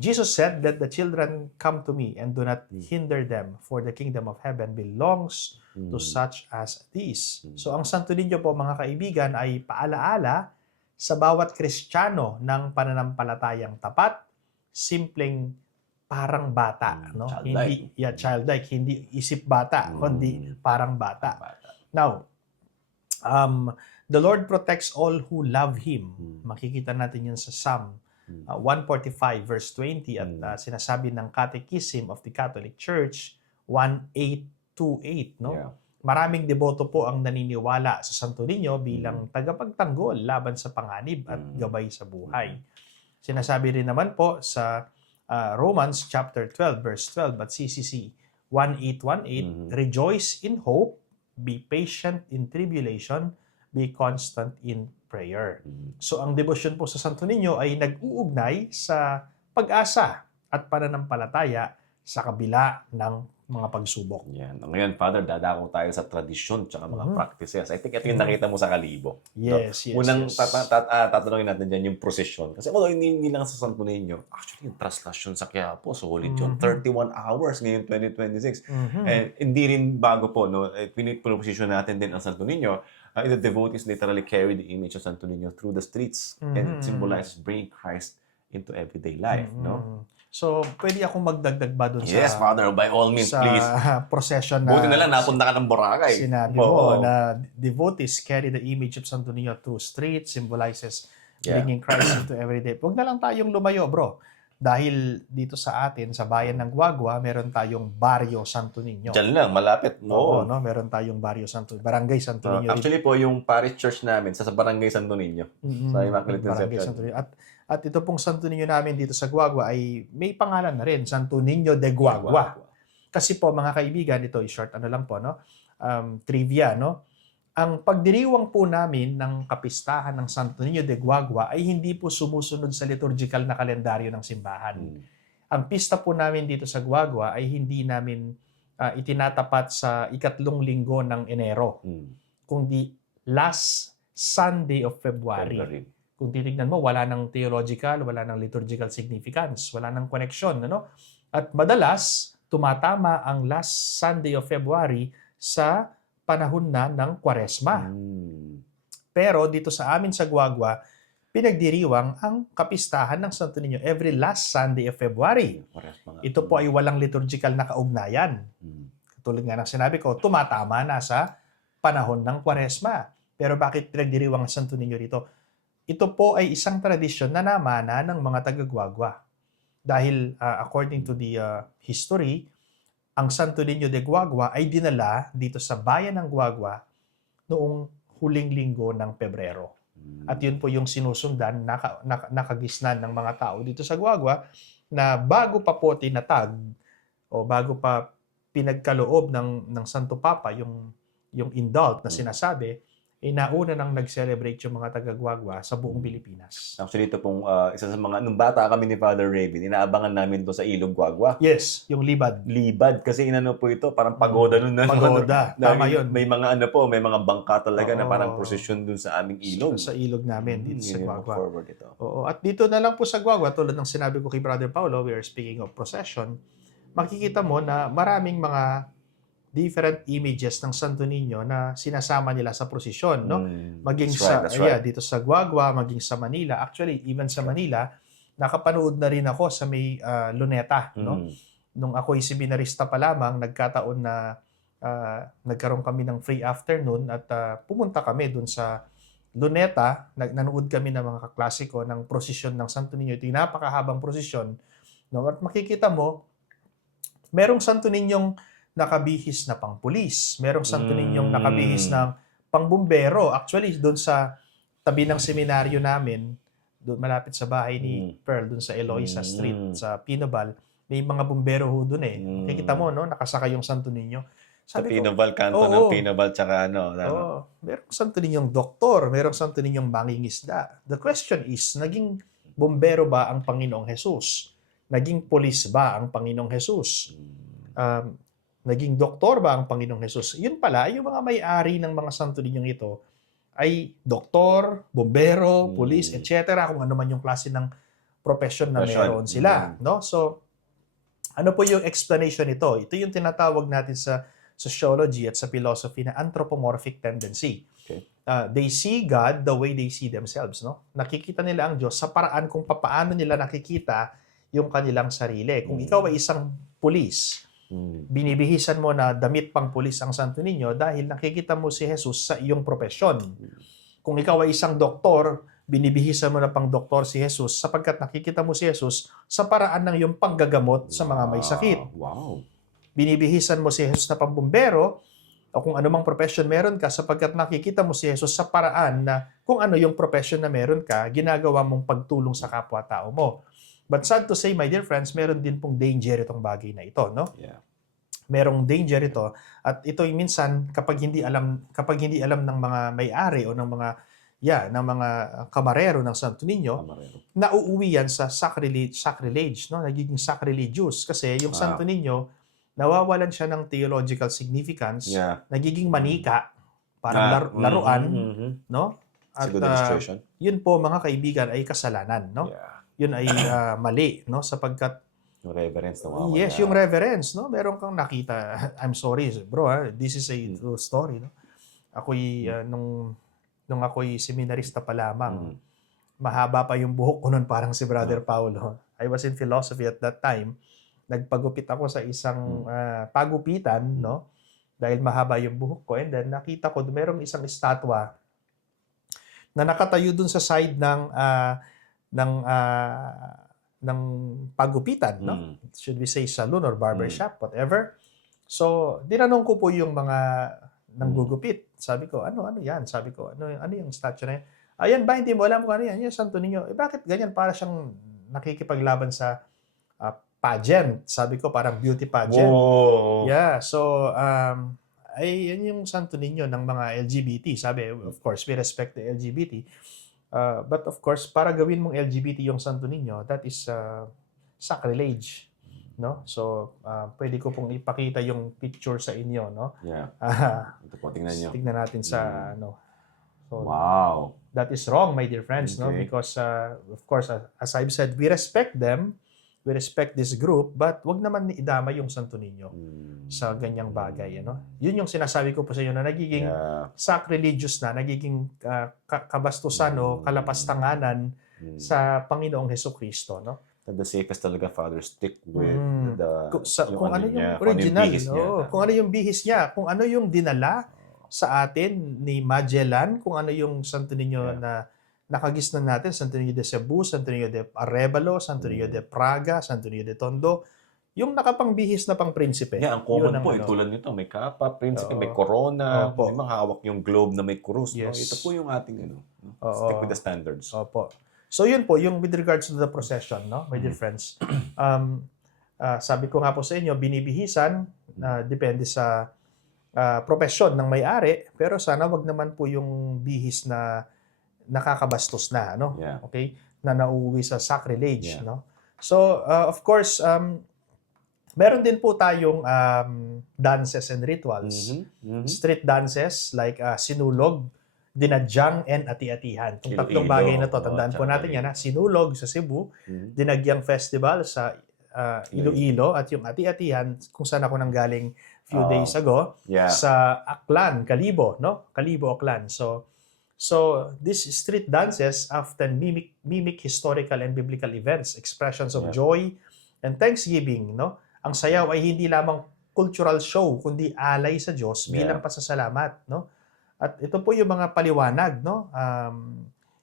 Jesus said, "Let the children come to me and do not hinder them, for the kingdom of heaven belongs to such as these." So ang Santo Niño po, mga kaibigan, ay paalaala sa bawat Kristiyano ng pananampalatayang tapat, simpleng parang bata, no? Childlike. Hindi childlike, hindi isip bata, kundi parang bata. Now, the Lord protects all who love Him. Makikita natin yun sa Psalm 145 verse 20 at sinasabi ng Catechism of the Catholic Church 1828, no? Yeah. Maraming deboto po ang naniniwala sa Santo Niño bilang tagapagtanggol laban sa panganib at gabay sa buhay. Sinasabi rin naman po sa Romans chapter 12 verse 12 at CCC 1818, "Rejoice in hope, be patient in tribulation, be constant in prayer." So ang devotion po sa Santo Niño ay nag-uugnay sa pag-asa at pananampalataya sa kabila ng mga pagsubok. Yan. Ngayon, Father, dadako tayo sa tradisyon tsaka mga practices. I think ito yung nakita mo sa Kalibo. Yes. Unang yes. tatanungin natin dyan yung procession. Kasi hindi lang sa Santo Niño, actually yung traslasyon sa Quiapo, solid yun. 31 hours ngayon 2026. And hindi rin bago po, no? Piniposition natin din ang Santo Niño. The devotees literally carry the image of Santo Niño through the streets. And it symbolizes bringing Christ into everyday life, no? So, pwede akong magdagdag ba dun Yes, Father, by all means, sa please. procession na Buti na lang, napunta ka ng Boracay. sinabi mo na devotees carry the image of Santo Niño through streets, symbolizes bringing Christ into everyday. Huwag na lang tayong lumayo, bro. Dahil dito sa atin, sa bayan ng Guagua, meron tayong Barrio Santo Niño. Diyan lang, malapit. Oo, no? Meron tayong Barangay Santo Niño. Actually po, yung parish church namin, sa Barangay Santo Niño. Sa Immaculate Barangay Conception. Santo Niño. At ito pong Santo Niño namin dito sa Guagua ay may pangalan na rin, Santo Niño de Guagua. Kasi po mga kaibigan, ito short lang po, no? Trivia, no? Ang pagdiriwang po namin ng kapistahan ng Santo Niño de Guagua ay hindi po sumusunod sa liturgical na kalendaryo ng simbahan. Ang pista po namin dito sa Guagua ay hindi namin itinatapat sa ikatlong linggo ng Enero, kundi last Sunday of February. Kung titignan mo, wala ng theological, wala ng liturgical significance, wala ng connection, ano? At madalas, tumatama ang last Sunday of February sa panahon na ng Kwaresma. Pero dito sa amin sa Guagua, pinagdiriwang ang kapistahan ng Santo Niño every last Sunday of February. Ito po ay walang liturgical na kaugnayan. Katulad nga ng sinabi ko, tumatama na sa panahon ng Kwaresma. Pero bakit pinagdiriwang ang Santo Niño dito? Ito po ay isang tradisyon na namana ng mga taga-Guagua. Dahil according to the history, ang Santo Niño de Guagua ay dinala dito sa bayan ng Guagua noong huling linggo ng Pebrero. At yun po yung sinusundan, nakagisnan ng mga tao dito sa Guagua na bago pa po tinatag o bago pa pinagkaloob ng Santo Papa yung indult na sinasabi, nauna nang nag-celebrate yung mga taga-Guagua sa buong Pilipinas. Actually, ito pong isa sa mga, nung bata kami ni Father Raven, inaabangan namin to sa Ilog Guagua. Yes, yung libad. Libad, kasi inano po ito, parang pagoda nun. Pagoda, tama yun. May mga may mga bangka talaga na parang prosesyon dun sa aming ilog. Sa ilog namin, dito sa Guagua. Forward ito. Oo, at dito na lang po sa Guagua, tulad ng sinabi ko kay Brother Paulo, we are speaking of procession, makikita mo na maraming mga different images ng Santo Niño na sinasama nila sa prosesyon, no? Maging that's right. dito sa Guagua, maging sa Manila. Actually, even sa Manila, nakapanood na rin ako sa may Luneta, no? Nung ako'y seminarista pa lamang, nagkataon na nagkaroon kami ng free afternoon at pumunta kami dun sa Luneta, nanood kami ng mga kaklasiko ng prosesyon ng Santo Niño. Ito yung napakahabang prosesyon, no? At makikita mo, merong Santo Niñong nakabihis na pangpulis. Merong Santo Niñong nakabihis ng pangbumbero. Actually, doon sa tabi ng seminaryo namin, doon malapit sa bahay ni Pearl, doon sa Eloisa Street, sa Pinobal, may mga bumbero ho doon eh. Kikita mo, no? Nakasaka yung Santo Niño. Sa Sabi ko, Pinaval, kanto ng oo. Pinaval, tsaka ano. Merong Santo Ninyong doktor, merong Santo Ninyong mangingisda. The question is, naging bombero ba ang Panginoong Jesus? Naging polis ba ang Panginoong Jesus? Naging doktor ba ang Panginoong Jesus? Yun pala, yung mga may-ari ng mga Santo Ninyong ito ay doktor, bombero, polis, etc. Kung ano man yung klase ng profession na meron sila. No? So, ano po yung explanation nito? Ito yung tinatawag natin sa sociology at sa philosophy na anthropomorphic tendency. Okay. They see God the way they see themselves. No? Nakikita nila ang Diyos sa paraan kung paano nila nakikita yung kanilang sarili. Kung ikaw ay isang pulis, binibihisan mo na damit pang pulis ang Santo Niño dahil nakikita mo si Jesus sa iyong profesyon. Kung ikaw ay isang doktor, binibihisan mo na pang doktor si Jesus sapagkat nakikita mo si Jesus sa paraan ng iyong panggagamot sa mga may sakit. Wow. Binibihisan mo si Jesus na pambumbero o kung anumang profession meron ka sapagkat nakikita mo si Jesus sa paraan na kung ano yung profession na meron ka, ginagawa mong pagtulong sa kapwa-tao mo. But sad to say, my dear friends, meron din pong danger itong bagay na ito, no? Yeah. Merong danger ito at ito ay minsan kapag hindi alam ng mga may-ari o ng mga kamarero ng Santo Niño, nauuwi yan sa sacrilege, no? Nagiging sacrilegious kasi yung Santo Niño nawawalan siya ng theological significance, nagiging manika, parang laruan, no? At yun po mga kaibigan ay kasalanan, no? Yun ay mali, no? Sapagkat yung reverence nawawala. Yes, yung reverence, no? Meron kang nakita. I'm sorry, bro, this is a true story, no? Ako'y nung ako'y seminarista pa lamang, mahaba pa yung buhok ko nun parang si Brother Paulo. I was in philosophy at that time. Nagpagupit ako sa isang pagupitan, no? Dahil mahaba yung buhok ko. And then nakita ko, merong isang estatwa na nakatayo dun sa side ng pagupitan, no? Should we say salon or barbershop, whatever. So, dinanong ko po yung mga nanggugupit. Sabi ko, ano yan? Sabi ko, ano yung statue na yan? Ayan ba, hindi mo alam kung ano yan? Yan, Santo Niño. Bakit ganyan? Para siyang nakikipaglaban sa pageant. Sabi ko, parang beauty pageant. Whoa. Yeah, so, yan yung Santo Niño ng mga LGBT. Sabi, of course, we respect the LGBT. But of course, para gawin mong LGBT yung Santo Niño, that is sacrilege. No? So, pwede ko pong ipakita yung picture sa inyo, no? Yeah. Ito po, tingnan nyo. Tingnan natin sa, So, wow. that is wrong, my dear friends, no? Okay. Because, of course, as I've said, we respect them, we respect this group, but wag naman idama yung Santo Niño sa ganyang bagay, ano? Yun yung sinasabi ko po sa inyo na nagiging sacrilegious na, nagiging kabastusan o kalapastanganan sa Panginoong Hesukristo, no? The safest talaga, Father, stick with kung ano yung original, kung ano yung bihis niya, kung ano yung dinala sa atin ni Magellan, kung ano yung Santo Niño na nakagisnan natin, Santo Niño de Cebu, Santo Niño de Arevalo, Santo Niño de Praga, Santo Niño de Tondo, yung nakapangbihis na pang prinsipe. Yeah, ang common po, tulad nito, may kapa, prinsipe, may corona, may mga hawak yung globe na may krus. Yes. No? Ito po yung ating, stick with the standards. Opo. So yun po, yung with regards to the procession, no, my dear friends. Sabi ko nga po sa inyo, binibihisan, depende sa profesyon ng may-ari, pero sana wag naman po yung bihis na nakakabastos na, no? Yeah. Okay? Na nauuwi sa sacrilege, no? So, of course, meron din po tayong dances and rituals. Street dances like sinulog, dinadyang, and ati-atihan. Itong tatlong bagay na to, tandaan po natin yan, sinulog sa Cebu, dinagyang festival sa Iloilo, at yung ati-atihan, kung saan ako nanggaling few days ago, sa Aklan, Kalibo, no? Kalibo, Aklan. So these street dances often mimic historical and biblical events, expressions of joy and thanksgiving, no? Ang sayaw ay hindi lamang cultural show kundi alay sa Diyos bilang pasasalamat, no? At ito po yung mga paliwanag, no?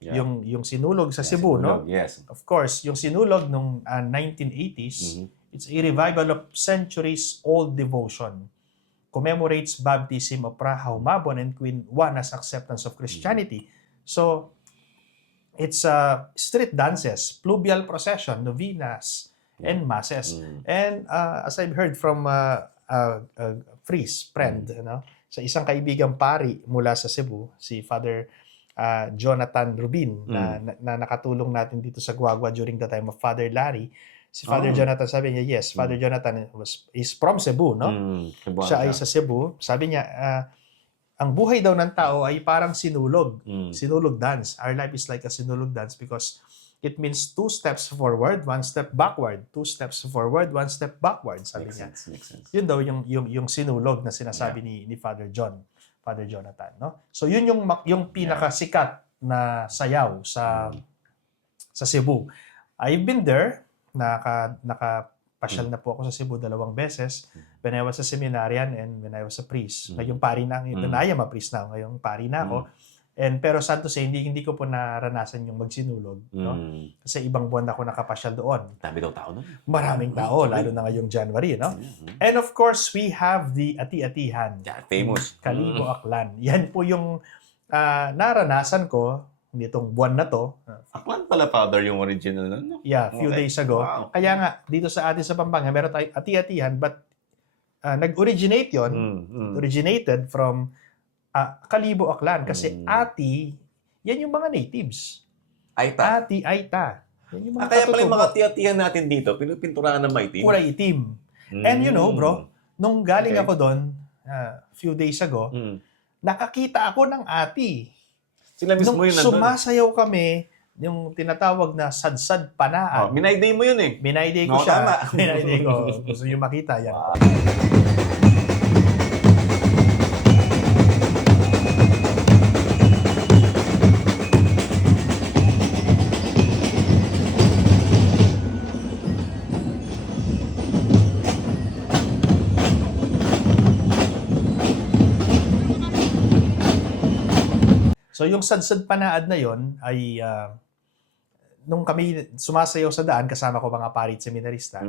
Yung sinulog sa Cebu, no? Yes. Of course, yung sinulog nung 1980s, it's a revival of centuries-old devotion. Commemorates baptism of Praha Humabon and Queen Juana's acceptance of Christianity. So, it's street dances, pluvial procession, novenas, and masses. And as I've heard from friend, no? Sa isang kaibigang pari mula sa Cebu, si Father Jonathan Rubin, na nakatulong natin dito sa Guagua during the time of Father Larry. Si Father Jonathan, sabi niya, yes, Father Jonathan is from Cebu, no? Siya ay sa Cebu. Sabi niya, ang buhay daw ng tao ay parang sinulog. Sinulog dance. Our life is like a sinulog dance because it means 2 steps forward, 1 step backward. 2 steps forward, 1 step backward, sabi niya. Makes sense. Yun daw yung sinulog na sinasabi ni Father Jonathan, no? So yun yung pinakasikat na sayaw sa Cebu. I've been there, nakapasyal na po ako sa Cebu 2 beses when I was a seminarian and when I was a priest. Ngayong pari na, I am a priest now, ngayong pari na ako. Pero sad to say, hindi ko po naranasan yung magsinulog, no? Kasi ibang buwan ako nakapasyal doon. Dami daw tao doon. Maraming tao, lalo na ngayong January, no? And of course, we have the Ati-Atihan. Famous. Kalibo Aklan. Yan po yung naranasan ko nitong buwan na to. Aklan pala, Father, yung original na, no? Yeah, few days ago. Wow. Kaya nga, dito sa atin sa Pampanga, meron tayong Ati-Atihan, but nag-originate yun, originated from Kalibo Aklan. Kasi Ati, yan yung mga natives. Aita. Ati, Aita. Yan yung mga Kaya pala yung katutubo. mga tiyatihan natin dito, pinupinturahan ng maitim. Kulay itim. And you know, bro, nung galing Okay. ako doon, few days ago, nakakita ako ng Ati. Sila mismo Nung yun nandun. sumasayaw kami, yung tinatawag na sadsad panaan. Minayday mo yun eh. Binayday ko No, siya. tama. Binayday ko. Gusto niyo makita yan. So yung sadsad panaad na yon ay nung kami sumasayaw sa daan, kasama ko mga parit seminarista,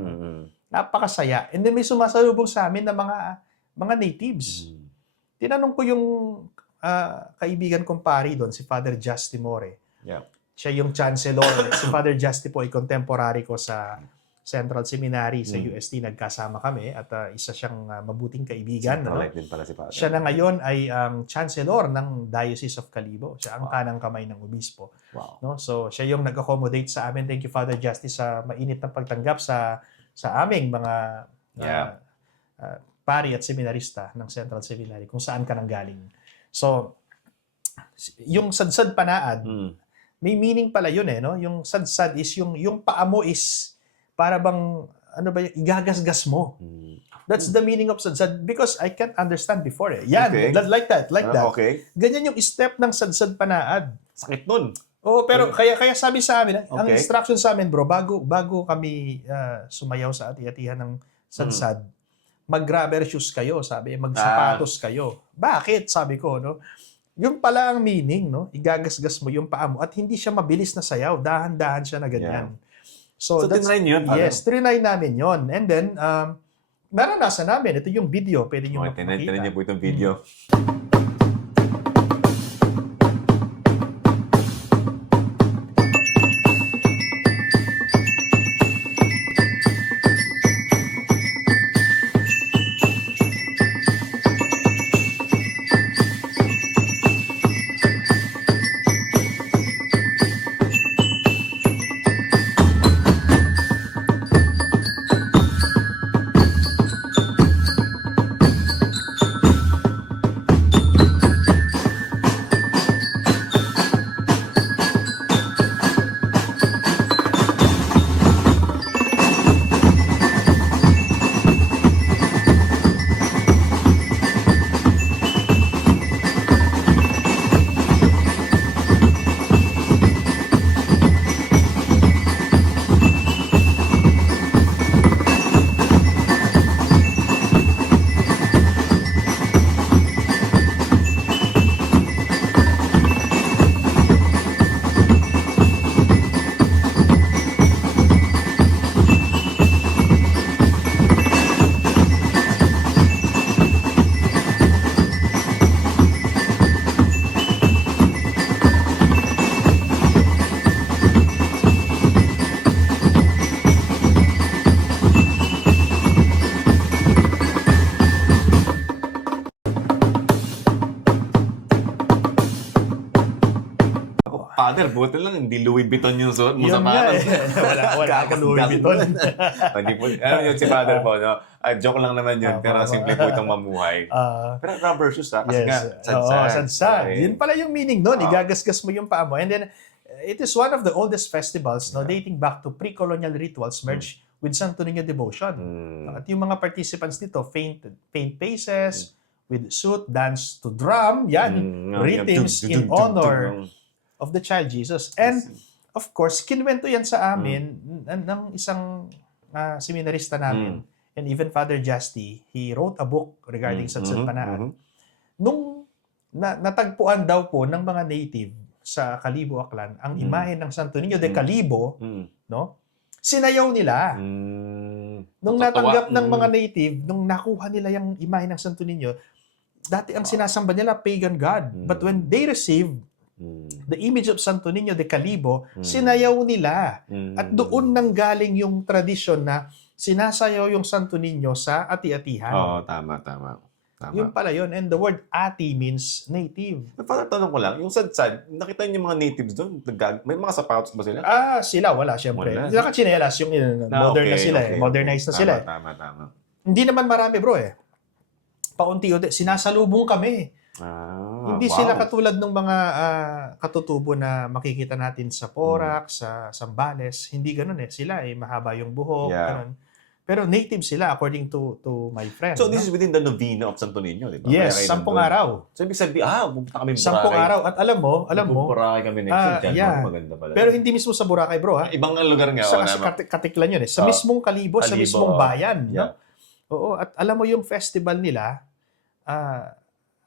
napakasaya. And then may sumasalubong sa amin na mga natives. Tinanong ko yung kaibigan kong pari doon, si Father Justy More. Yeah. Siya yung chancellor. Si Father Justy po ay contemporary ko sa Central Seminary sa UST. Nagkasama kami at isa siyang mabuting kaibigan. No? Din pala si Father. Siya na ngayon ay ang chancellor ng Diocese of Kalibo. Siya ang kanang kamay ng obispo. Wow. No? So siya yung nag-accommodate sa amin. Thank you, Father Justice, sa mainit na pagtanggap sa aming mga pari at seminarista ng Central Seminary kung saan ka nang galing. So yung sadsad panaad, may meaning pala yun eh, no? Yung sadsad is yung paa mo is para bang ano ba, igagasgas mo. That's the meaning of sadsad because I can't understand before eh. Yan, Okay. like that. Okay. Ganyan yung step ng sadsad panaad. Sakit nun. Oh, pero kaya sabi sa amin, ang Okay. instruction sa amin, bro, bago kami sumayaw sa ati-atihan ng sadsad, mag-rubber shoes kayo, sabi, magsapatos kayo. Bakit? Sabi ko, no? Yung pala ang meaning, no? Igagasgas mo yung paa mo at hindi siya mabilis na sayaw, dahan-dahan siya na ganyan. So tinry niyo yun, Father? Yes, trinay namin yon. And then, naranasan namin. Ito yung video. Pwede nyo Okay, makita. tinry niyo po itong video. Father, buti lang, hindi Louis Vuitton yung suot mo sa Yun nga parang. eh. Wala ka Louis Vuitton. Hindi po, alam yun si Father po, no? Joke lang naman yun, pero simple po itong mamuhay. Pero rubber shoes, kasi nga, sadsad. Sadsad. Okay. Yun pala yung meaning nun. Igagasgas mo yung paa mo. And then, it is one of the oldest festivals, no, dating back to pre-colonial rituals merged with Santo Niño devotion. At yung mga participants dito, paint faces, with suit, dance to drum, rhythms in honor of the child Jesus. And, of course, kinwento yan sa amin ng isang seminarista namin, and even Father Justy, he wrote a book regarding Sadsad Panaan. Nung natagpuan daw po ng mga native sa Kalibo, Aklan, ang imahe ng Santo Niño de Kalibo, no? Sinayaw nila. Nung natanggap ng mga native, nung nakuha nila yung imahe ng Santo Niño, dati ang sinasamba nila pagan god. But when they received the image of Santo Niño de Kalibo, sinayaw nila. At doon nanggaling yung tradisyon na sinasayaw yung Santo Niño sa ati-atihan. Oo, tama. Yun pala yun. And the word ati means native. Tanong ko lang, yung sadsad, nakita niyo yung mga natives doon? May mga sapatos ba sila? Sila wala, syempre. Wala. Sila kachinelas, yung modern na sila eh. Modernized na sila eh. Tama. Hindi naman marami bro eh. Paunti-unti, sinasalubong kami. Hindi sila katulad ng mga katutubo na makikita natin sa Porac, sa Zambales. Hindi ganun eh. Sila eh, mahaba yung buhok. Ganun. Pero native sila according to my friend. So this is within the novena of Santo Niño, di ba? Yes, 10 araw. So ibig sabihin, pupunta kami 10 araw. At alam mo, Boracay kami next year. Maganda pala. Pero hindi mismo sa Boracay bro ha. Ibang lugar nga. Sa Katiklan yun eh. Sa mismong Kalibo, sa mismong bayan. No? Oo, at alam mo yung festival nila,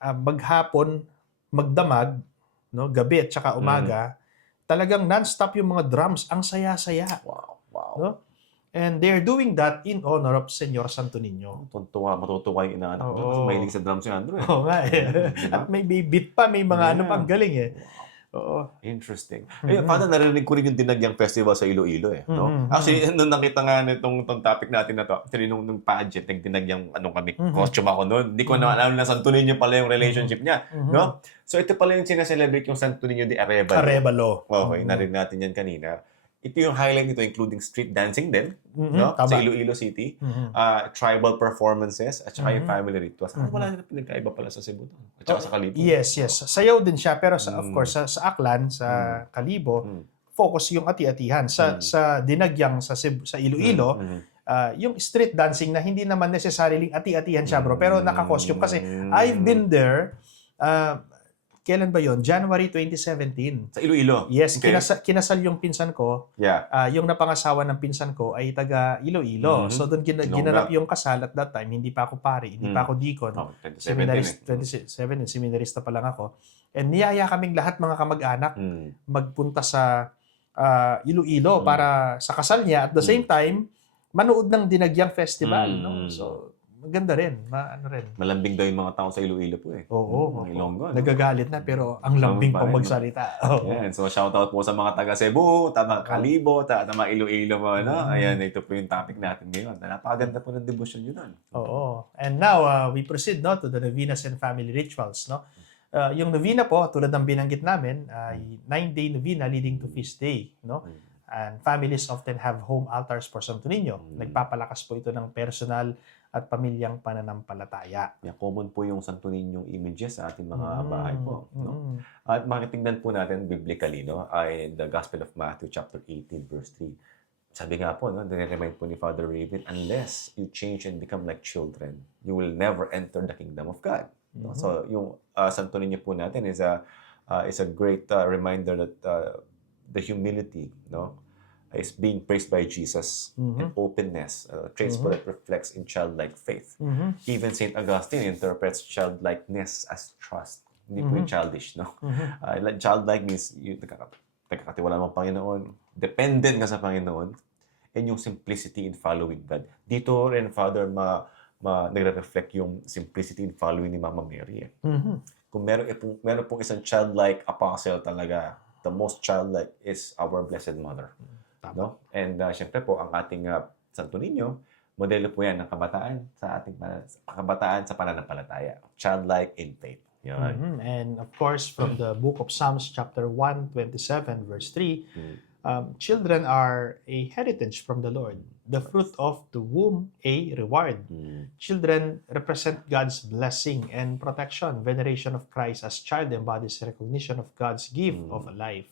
maghapon, magdamag, no, gabi at saka umaga, talagang non-stop yung mga drums, ang saya-saya. Wow. No? And they're doing that in honor of Senyor Santo Niño. Matutuwa yung inaanak ko. Kasi mahilig sa drums yung Andrew eh. Oo nga eh. At may beat pa, may mga ano pang galing eh. Oo. Interesting. Paano narinig ko rin yung Dinagyang Festival sa Iloilo eh. No? Actually, nung nakita nga nitong topic natin na to, actually nung pageant, nagdinagyang costume ako noon. Hindi ko na alam na Santo Niño pala yung relationship niya. No? So ito pala yung sinaselebrate yung Santo Niño de Arevalo. Arevalo. Okay, narinig natin yan kanina. Ito yung highlight nito, including street dancing din, no? Sa Iloilo City, tribal performances, at saka yung family rituals. Wala na pinagkaiba pala sa Cebu at saka sa Kalibo. Yes. Sayaw din siya, pero of course, sa Aklan, sa Kalibo, focus yung ati-atihan. Sa Dinagyang, sa Iloilo, yung street dancing na hindi naman necessarily ati-atihan siya, bro, pero naka-costume. Kasi I've been there, kailan ba yon? January 2017. Sa Iloilo? Yes, okay. Kinasal yung pinsan ko. Yeah. Yung napangasawa ng pinsan ko ay taga Iloilo. So doon ginanap yung kasal at that time. Hindi pa ako pari, hindi pa ako deacon. 2017, seminarista pa lang ako. And niyaya kaming lahat mga kamag-anak magpunta sa Iloilo para sa kasal niya. At the same time, manood ng Dinagyang Festival. No? So, maganda rin. Malambing daw yung mga tao sa Iloilo po eh. Oo. Ilonggo. Nagagalit na pero ang lambing pa magsalita. Yan. So shoutout po sa mga taga Cebu, tama Kalibo, tama Iloilo mo. No? Ayan, ito po yung topic natin ngayon. Napakaganda po ng devotion nyo doon. Oo. And now, we proceed to the novenas and family rituals. No? Yung novena po, tulad ng binanggit namin, 9-day novena leading to feast day. No? And families often have home altars for Santo Niño. Nagpapalakas po ito ng personal at pamilyang pananampalataya. Common po yung Santo Niñong images sa ating mga bahay po. No? At makitingnan po natin biblically, no? Ay the Gospel of Matthew chapter 18 verse 3. Sabi nga po, no, nire-remind po ni Father Raven, unless you change and become like children, you will never enter the kingdom of God. No? So yung Santo Niño po natin is a great reminder that the humility, no, is being praised by Jesus, and openness, traits po that reflects in childlike faith. Even St. Augustine interprets childlikeness as trust. Hindi po yung childish, no? Childlike means yung nagkakatiwala ng Panginoon, dependent ka sa Panginoon, and yung simplicity in following God. Dito rin, Father, nagre-reflect yung simplicity in following ni Mama Mary. Kung meron pong isang childlike apostle talaga, the most childlike is our Blessed Mother. No? And syempre po, ang ating Santo Niño, modelo po yan ng kabataan sa ating kabataan sa pananampalataya. Childlike in faith. Yan. And of course, from the book of Psalms, chapter 127, verse 3, children are a heritage from the Lord, the fruit of the womb, a reward. Children represent God's blessing and protection. Veneration of Christ as child embodies recognition of God's gift of a life.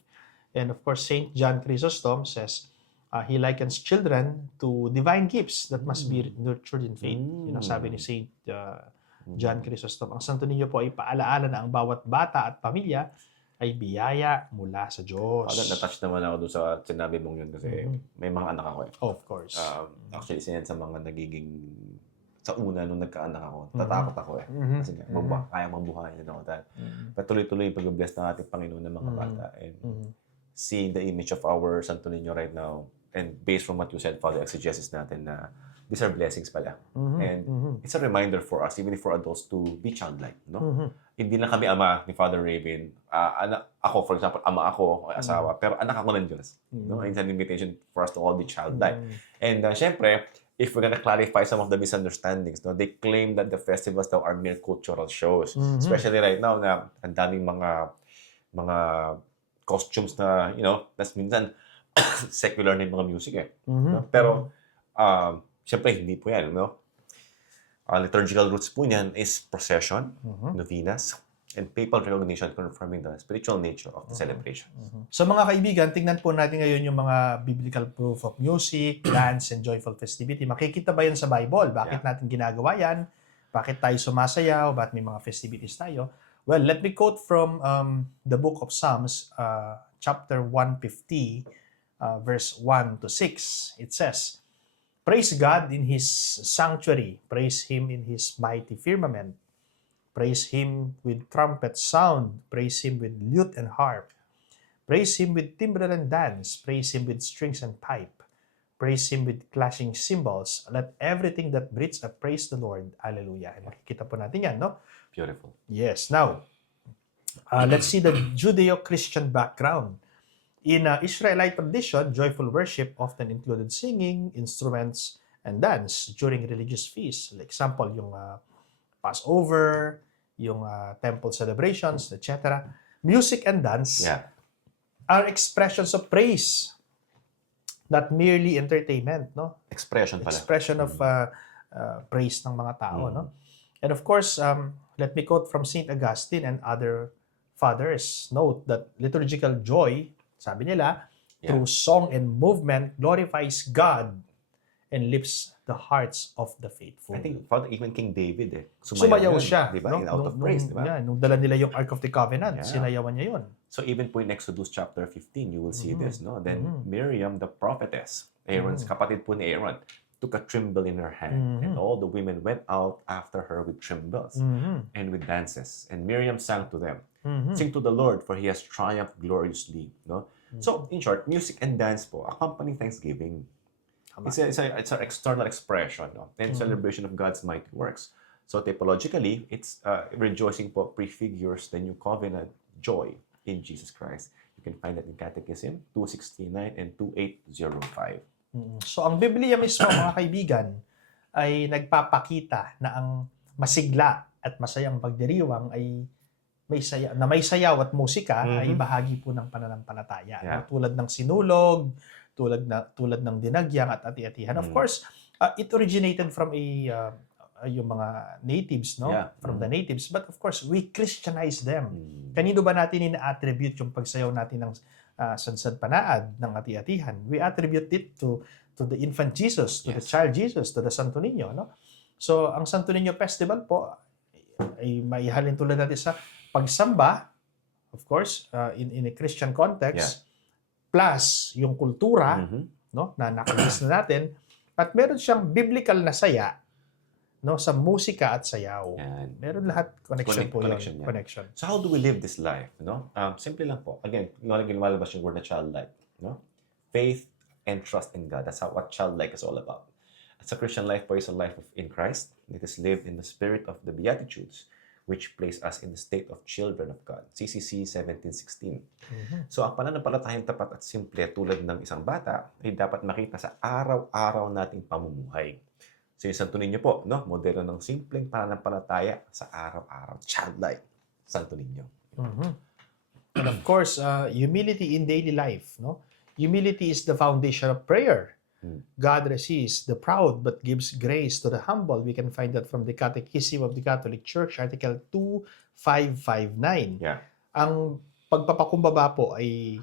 And of course, Saint John Chrysostom says, he likens children to divine gifts that must be nurtured in faith. Yun ang sabi ni Saint John Chrysostom. Ang Santo Niño po ay paalaala na ang bawat bata at pamilya ay biyaya mula sa Diyos. Na-touch naman ako doon sa sinabi mong yun kasi may mga anak ako eh. Of course. Actually, isa yan sa mga nagiging sa una nung nagkaanak ako. Tatakot ako eh. Kasi nga, kaya mabuhay and all that. But tuloy-tuloy pag-bless ng ating Panginoon ng mga bata and see the image of our Santo Niño right now and based from what you said, Father, exegesis natin na these are blessings pala. And it's a reminder for us, even for adults, to be childlike. No? Hindi lang kami ama ni Father Raven. Ako, for example, ama ako, asawa, pero anak ako ng Diyos. No? It's an invitation for us to all be childlike. And syempre, if we're gonna clarify some of the misunderstandings, no, they claim that the festivals now are mere cultural shows. Especially right now na ang daming mga costumes na, tas minsan secular na yung mga music eh. No? Pero, siyempre, hindi po yan, no? Liturgical roots po niyan is procession, novenas, and papal recognition confirming the spiritual nature of the celebration. So mga kaibigan, tingnan po natin ngayon yung mga biblical proof of music, dance, and joyful festivity. Makikita ba yan sa Bible? Bakit natin ginagawa yan? Bakit tayo sumasayaw? Bakit may mga festivities tayo? Well, let me quote from the book of Psalms, chapter 150, verse 1 to 6. It says, "Praise God in His sanctuary. Praise Him in His mighty firmament. Praise Him with trumpet sound. Praise Him with lute and harp. Praise Him with timbrel and dance. Praise Him with strings and pipe. Praise Him with clashing cymbals. Let everything that breathes praise the Lord. Alleluia." Makikita po natin yan, no? Beautiful. Yes. Now, let's see the Judeo-Christian background. In Israelite tradition, joyful worship often included singing, instruments, and dance during religious feasts. Like example, yung Passover, yung temple celebrations, etc. Music and dance are expressions of praise, not merely entertainment, no? Expression pala. Expression of praise ng mga tao, no? And of course, let me quote from Saint Augustine and other fathers. Note that liturgical joy, sabi nila, through song and movement glorifies God and lifts the hearts of the faithful. I think Father, even King David sumayaw siya. Diba? Out of praise, diba? Nung dala nila yung Ark of the Covenant, sinayawan niya yun. So even po in Exodus chapter 15, you will see this, no? Then Miriam, the prophetess, Aaron's kapatid po ni Aaron, took a thimble in her hand, and all the women went out after her with thimbles and with dances. And Miriam sang to them, "Sing to the Lord, for He has triumphed gloriously." No? So, in short, music and dance po accompany Thanksgiving. It's an external expression, no? And celebration of God's mighty works. So, typologically, it's rejoicing po prefigures the new covenant joy in Jesus Christ. You can find that in Catechism 269 and 2805. So, ang Biblia mismo, mga kaibigan, ay nagpapakita na ang masigla at masayang pagdiriwang ay may sayaw at musika ay bahagi po ng pananampalataya. Yeah. Tulad ng sinulog, tulad ng dinagyang at ati-atihan. Of course, it originated from yung mga natives, no? From the natives. But of course, we Christianize them. Kanino ba natin ina-attribute yung pagsayaw natin ng sadsad panaad ng ati-atihan? We attribute it to the infant Jesus, to the child Jesus, to the Santo Niño, no? So, ang Santo Niño Festival po ay maihalin tulad natin sa pagsamba, of course, in a Christian context, plus yung kultura, no, na nakagis na natin, at meron siyang biblical na saya, no, sa musika at sayaw. Meron lahat connection. So how do we live this life, no? Simple lang po. Again, lumalabas yung word na childlike, no? Faith and trust in God. That's what childlike is all about. As a Christian life po is a life in Christ. It is lived in the spirit of the Beatitudes, which place us in the state of children of God. CCC 17:16. So ang pananampalatayang tapat at simple tulad ng isang bata ay dapat makita sa araw-araw nating pamumuhay. So yung Santo Niño po, no? Modelo ng simpleng pananampalataya sa araw-araw. Childlike. Santo Niño. Mhm. And of course, humility in daily life, no? Humility is the foundation of prayer. God resists the proud but gives grace to the humble. We can find that from the Catechism of the Catholic Church, Article 2559. Yeah. Ang pagpapakumbaba po ay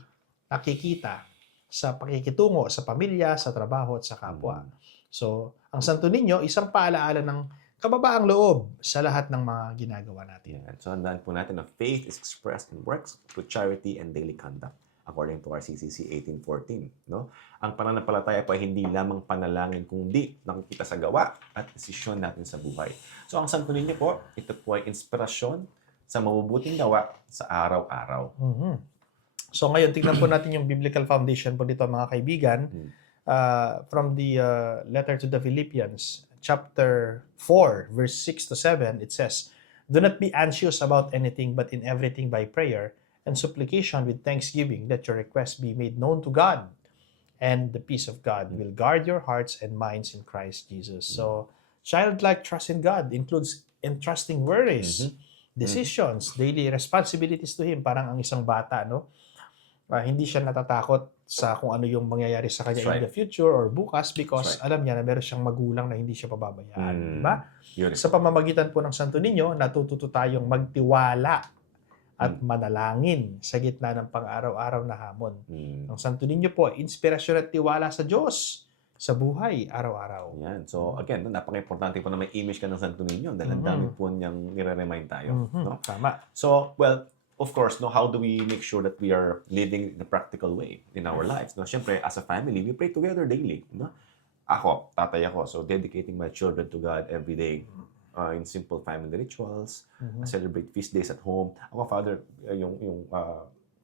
nakikita sa pakikitungo sa pamilya, sa trabaho at sa kapwa. So, ang Santo Niño, isang paalaala ng kababaang loob sa lahat ng mga ginagawa natin. Yeah. So, handaan po natin na faith is expressed in works through charity and daily conduct, according to our CCC 1814. No? Ang pananampalataya po ay hindi lamang panalangin kundi nakikita sa gawa at desisyon natin sa buhay. So, ang Santo Niño po, ito po ay inspirasyon sa mabubuting gawa sa araw-araw. So ngayon, tignan po natin yung biblical foundation po dito, mga kaibigan. From the letter to the Philippians, chapter 4, verse 6 to 7, it says, "Do not be anxious about anything, but in everything by prayer and supplication with thanksgiving, let your requests be made known to God. And the peace of God will guard your hearts and minds in Christ Jesus." So, childlike trust in God includes entrusting worries, decisions, daily responsibilities to Him. Parang ang isang bata, no? Hindi siya natatakot sa kung ano yung mangyayari sa kanya in the future or bukas because alam niya na meron siyang magulang na hindi siya pababayaan. Diba? Sa pamamagitan po ng Santo Niño, natututo tayong magtiwala at manalangin sa gitna ng pang-araw-araw na hamon. Ang Santo Niño po, inspirasyon at tiwala sa Diyos sa buhay araw-araw. Yan. So, again, napaka-importante po na may image ka ng Santo Niño dahil ang dami po niyang nire-remind tayo. No? Tama. So, well, of course, no, how do we make sure that we are living the practical way in our lives? No? Siyempre, as a family, we pray together daily. No? Ako, tatay ako, so dedicating my children to God every day in simple family rituals, celebrate feast days at home. Ako, Father, yung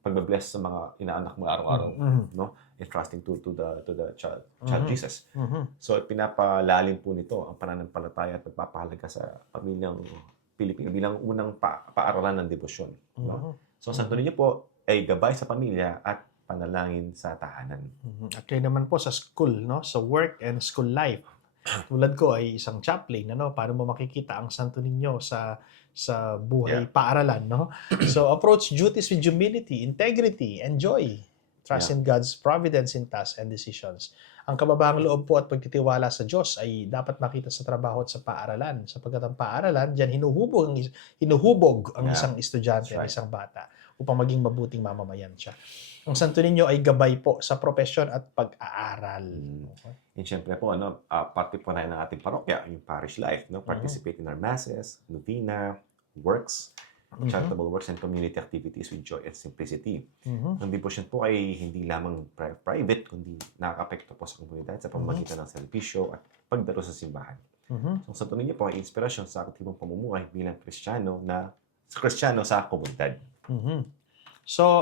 pagbe-bless sa mga inaanak mo araw-araw, no? Entrusting to the child Jesus. So, pinapalalim po nito ang pananampalataya at pagpapahalaga sa pamilyang Pilipino bilang unang paaralan ng debosyon. No? So, Santo Niño po ay gabay sa pamilya at panalangin sa tahanan. At kayo naman po sa school, no? Sa work and school life. Tulad ko ay isang chaplain, ano? Paano mo makikita ang Santo Niño sa buhay paaralan, no? So, approach duties with humility, integrity, and joy. Trust in God's providence in tasks and decisions. Ang kababahang loob po at pagtitiwala sa Diyos ay dapat makita sa trabaho at sa paaralan. Sapagkat ang paaralan, diyan hinuhubog ang isang estudyante, ang isang bata upang maging mabuting mamamayan siya. Ang Santo Niño ay gabay po sa profesyon at pag-aaral. And syempre po, parte po na ng ating parokya, yung parish life. No? Participate in our masses, novena, works, charitable works and community activities with joy and simplicity. Ang devotion po ay hindi lamang private, kundi nakaka-apekto po sa komunidad sa pamamagitan ng serbisyo at pagdalo sa simbahan. So, Santo Niño po ay inspirasyon sa aktibong pamumuhay bilang Kristiyano sa komunidad. So,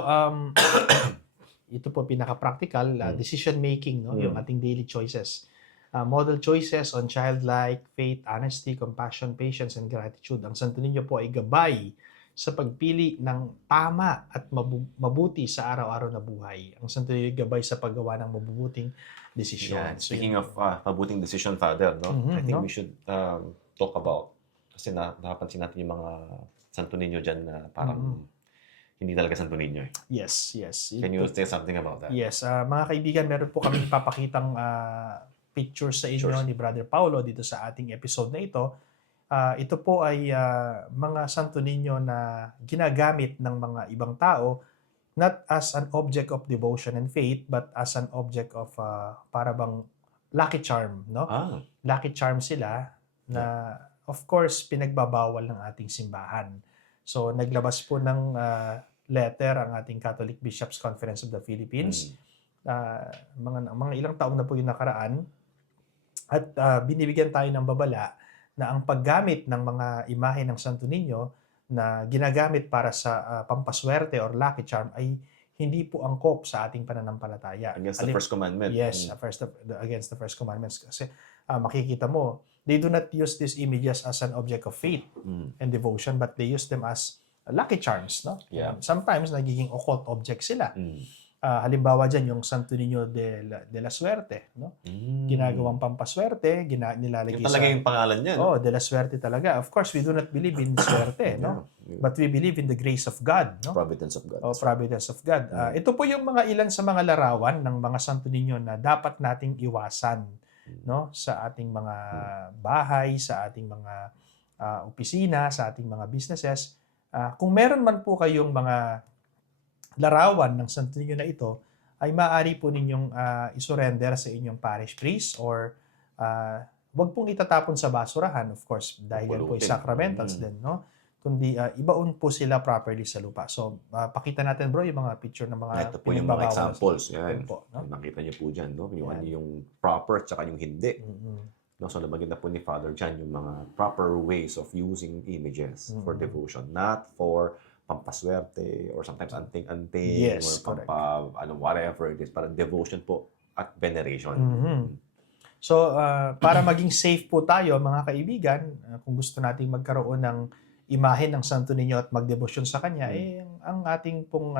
ito po pinaka-practical, decision-making, no? Yung ating daily choices. Model choices on childlike, faith, honesty, compassion, patience, and gratitude. Ang Santo Niño po ay gabay sa pagpili ng tama at mabuti sa araw-araw na buhay. Ang Santo Niño ay gabay sa paggawa ng mabubuting desisyon. Yeah. Speaking of mabuting decision, Father, no? I think we should talk about, kasi napapansin natin yung mga Santo Niño dyan na parang hindi talaga Santo Niño. Yes. Can you say something about that? Yes. Mga kaibigan, meron po kaming papakitang pictures sa inyo ni Brother Paulo dito sa ating episode na ito. Ito po ay mga Santo Niño na ginagamit ng mga ibang tao not as an object of devotion and faith but as an object of para bang lucky charm, no? Lucky charm sila na of course pinagbabawl ng ating simbahan. So naglabas po ng letter ang ating Catholic Bishops Conference of the Philippines. Mga ilang taon na po yung nakaraan at binibigyan tayo ng babala na ang paggamit ng mga imahe ng Santo Niño na ginagamit para sa pampaswerte or lucky charm ay hindi po angkop sa ating pananampalataya. Against the first commandment. Yes, against the first commandments. Kasi makikita mo, they do not use these images as an object of faith and devotion, but they use them as lucky charms. No? Yeah. Sometimes, nagiging occult objects sila. Halimbawa dyan, yung Santo Niño de la Suerte, no? Ginagawang pampaswerte, nilalagay Yung talaga yung pangalan niya, no? Oh, de la Suerte talaga. Of course, we do not believe in swerte, no? Yeah. But we believe in the grace of God, no? Providence of God. O providence of God. Ito po yung mga ilan sa mga larawan ng mga Santo Niño na dapat nating iwasan, no, sa ating mga bahay, sa ating mga opisina, sa ating mga businesses. Kung meron man po kayong mga larawan ng Santo Niño na ito, ay maaari po ninyong isurrender sa inyong parish priest or wag pong itatapon sa basurahan, of course, dahil yan po ay sacramentals din, no? Kundi ibaon po sila properly sa lupa. So, pakita natin bro yung mga picture ng mga Ito po yung mga examples. Yan. po, no? Nakita niyo po dyan, no? Yung proper tsaka yung hindi. No, so nabagyan na po ni Father John yung mga proper ways of using images for devotion, not for pampaswerte or sometimes anting-anting Yes, or whatever it is, para devotion po at veneration. So, para maging safe po tayo, mga kaibigan, kung gusto nating magkaroon ng imahe ng Santo Niño at magdebosyon sa Kanya, ang ating pong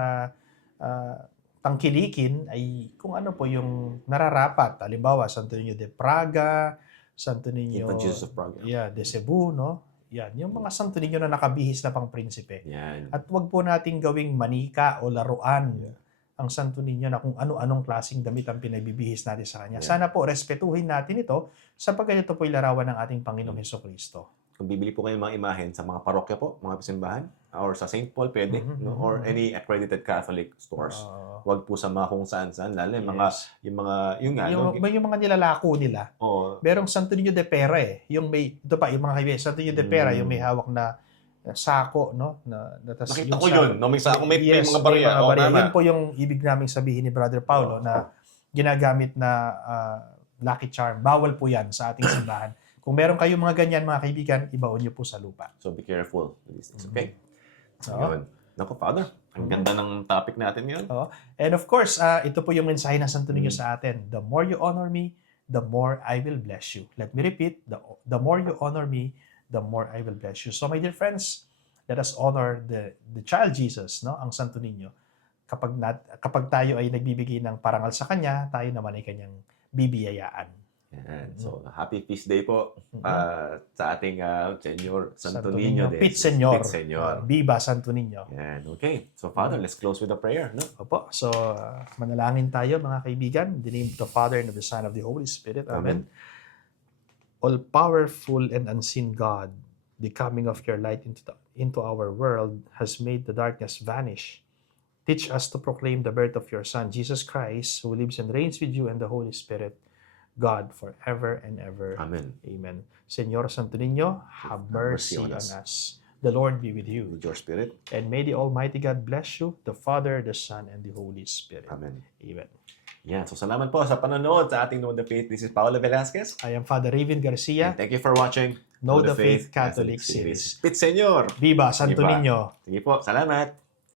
tangkilikin ay kung ano po yung nararapat. Halimbawa, Santo Niño de Praga, Santo Niño Infant Jesus of Prague. de Cebu, no? Yan, yung mga Santo Niño na nakabihis na pang prinsipe. Yan. At wag po nating gawing manika o laruan ang Santo Niño na kung ano-anong klaseng damit ang pinagbibihis natin sa Kanya. Sana po respetuhin natin ito sapagkat ito po'y larawan ng ating Panginoong Hesukristo. Kung bibili po kayo ng mga imahen sa mga parokya po, mga simbahan, or sa St. Paul, pwede, no? Or any accredited Catholic stores. Wag po sa mga kung saan-saan, lalo yung yung mga nilalako nila. Merong Santo Niño de Pera yung ito pa, yung mga kaibigan, Santo Niño de Pera, yung may hawak na sako, no? Nakita ko yun, no? May sako, may mga barya. Yun po yung ibig naming sabihin ni Brother Paulo na ginagamit na lucky charm. Bawal po yan sa ating simbahan. Kung meron kayong mga ganyan, mga kaibigan, ibaon niyo po sa lupa. So be careful with these things, okay? Yun. Naku, Father, ang ganda ng topic natin ngayon. And of course, ito po yung mensahe ng Santo Niño sa atin. The more you honor me, the more I will bless you. Let me repeat, the more you honor me, the more I will bless you. So my dear friends, let us honor the child Jesus, no, ang Santo Niño. Kapag tayo ay nagbibigay ng parangal sa Kanya, tayo naman ay Kanyang bibiyayaan. Yan. So, happy feast day po sa ating Senyor Santo Niño. Pit Senyor. Viva Santo Niño. Yan. Okay. So, Father, let's close with a prayer. No? Opo. So, manalangin tayo mga kaibigan. In the name of the Father and of the Son and of the Holy Spirit. Amen. All-powerful and unseen God, the coming of your light into our world has made the darkness vanish. Teach us to proclaim the birth of your Son, Jesus Christ, who lives and reigns with you and the Holy Spirit, God, forever and ever. Amen. Amen. Señor Santo Niño, have mercy on us. The Lord be with you. With your spirit. And may the Almighty God bless you, the Father, the Son, and the Holy Spirit. Amen. Amen. Yeah, so salamat po sa panonood sa ating Know the Faith. This is Paolo Velasquez. I am Father Raven Garcia. And thank you for watching Know the Faith Catholic Series. Pit Senyor. Viva Santo Niño. Sige po, salamat.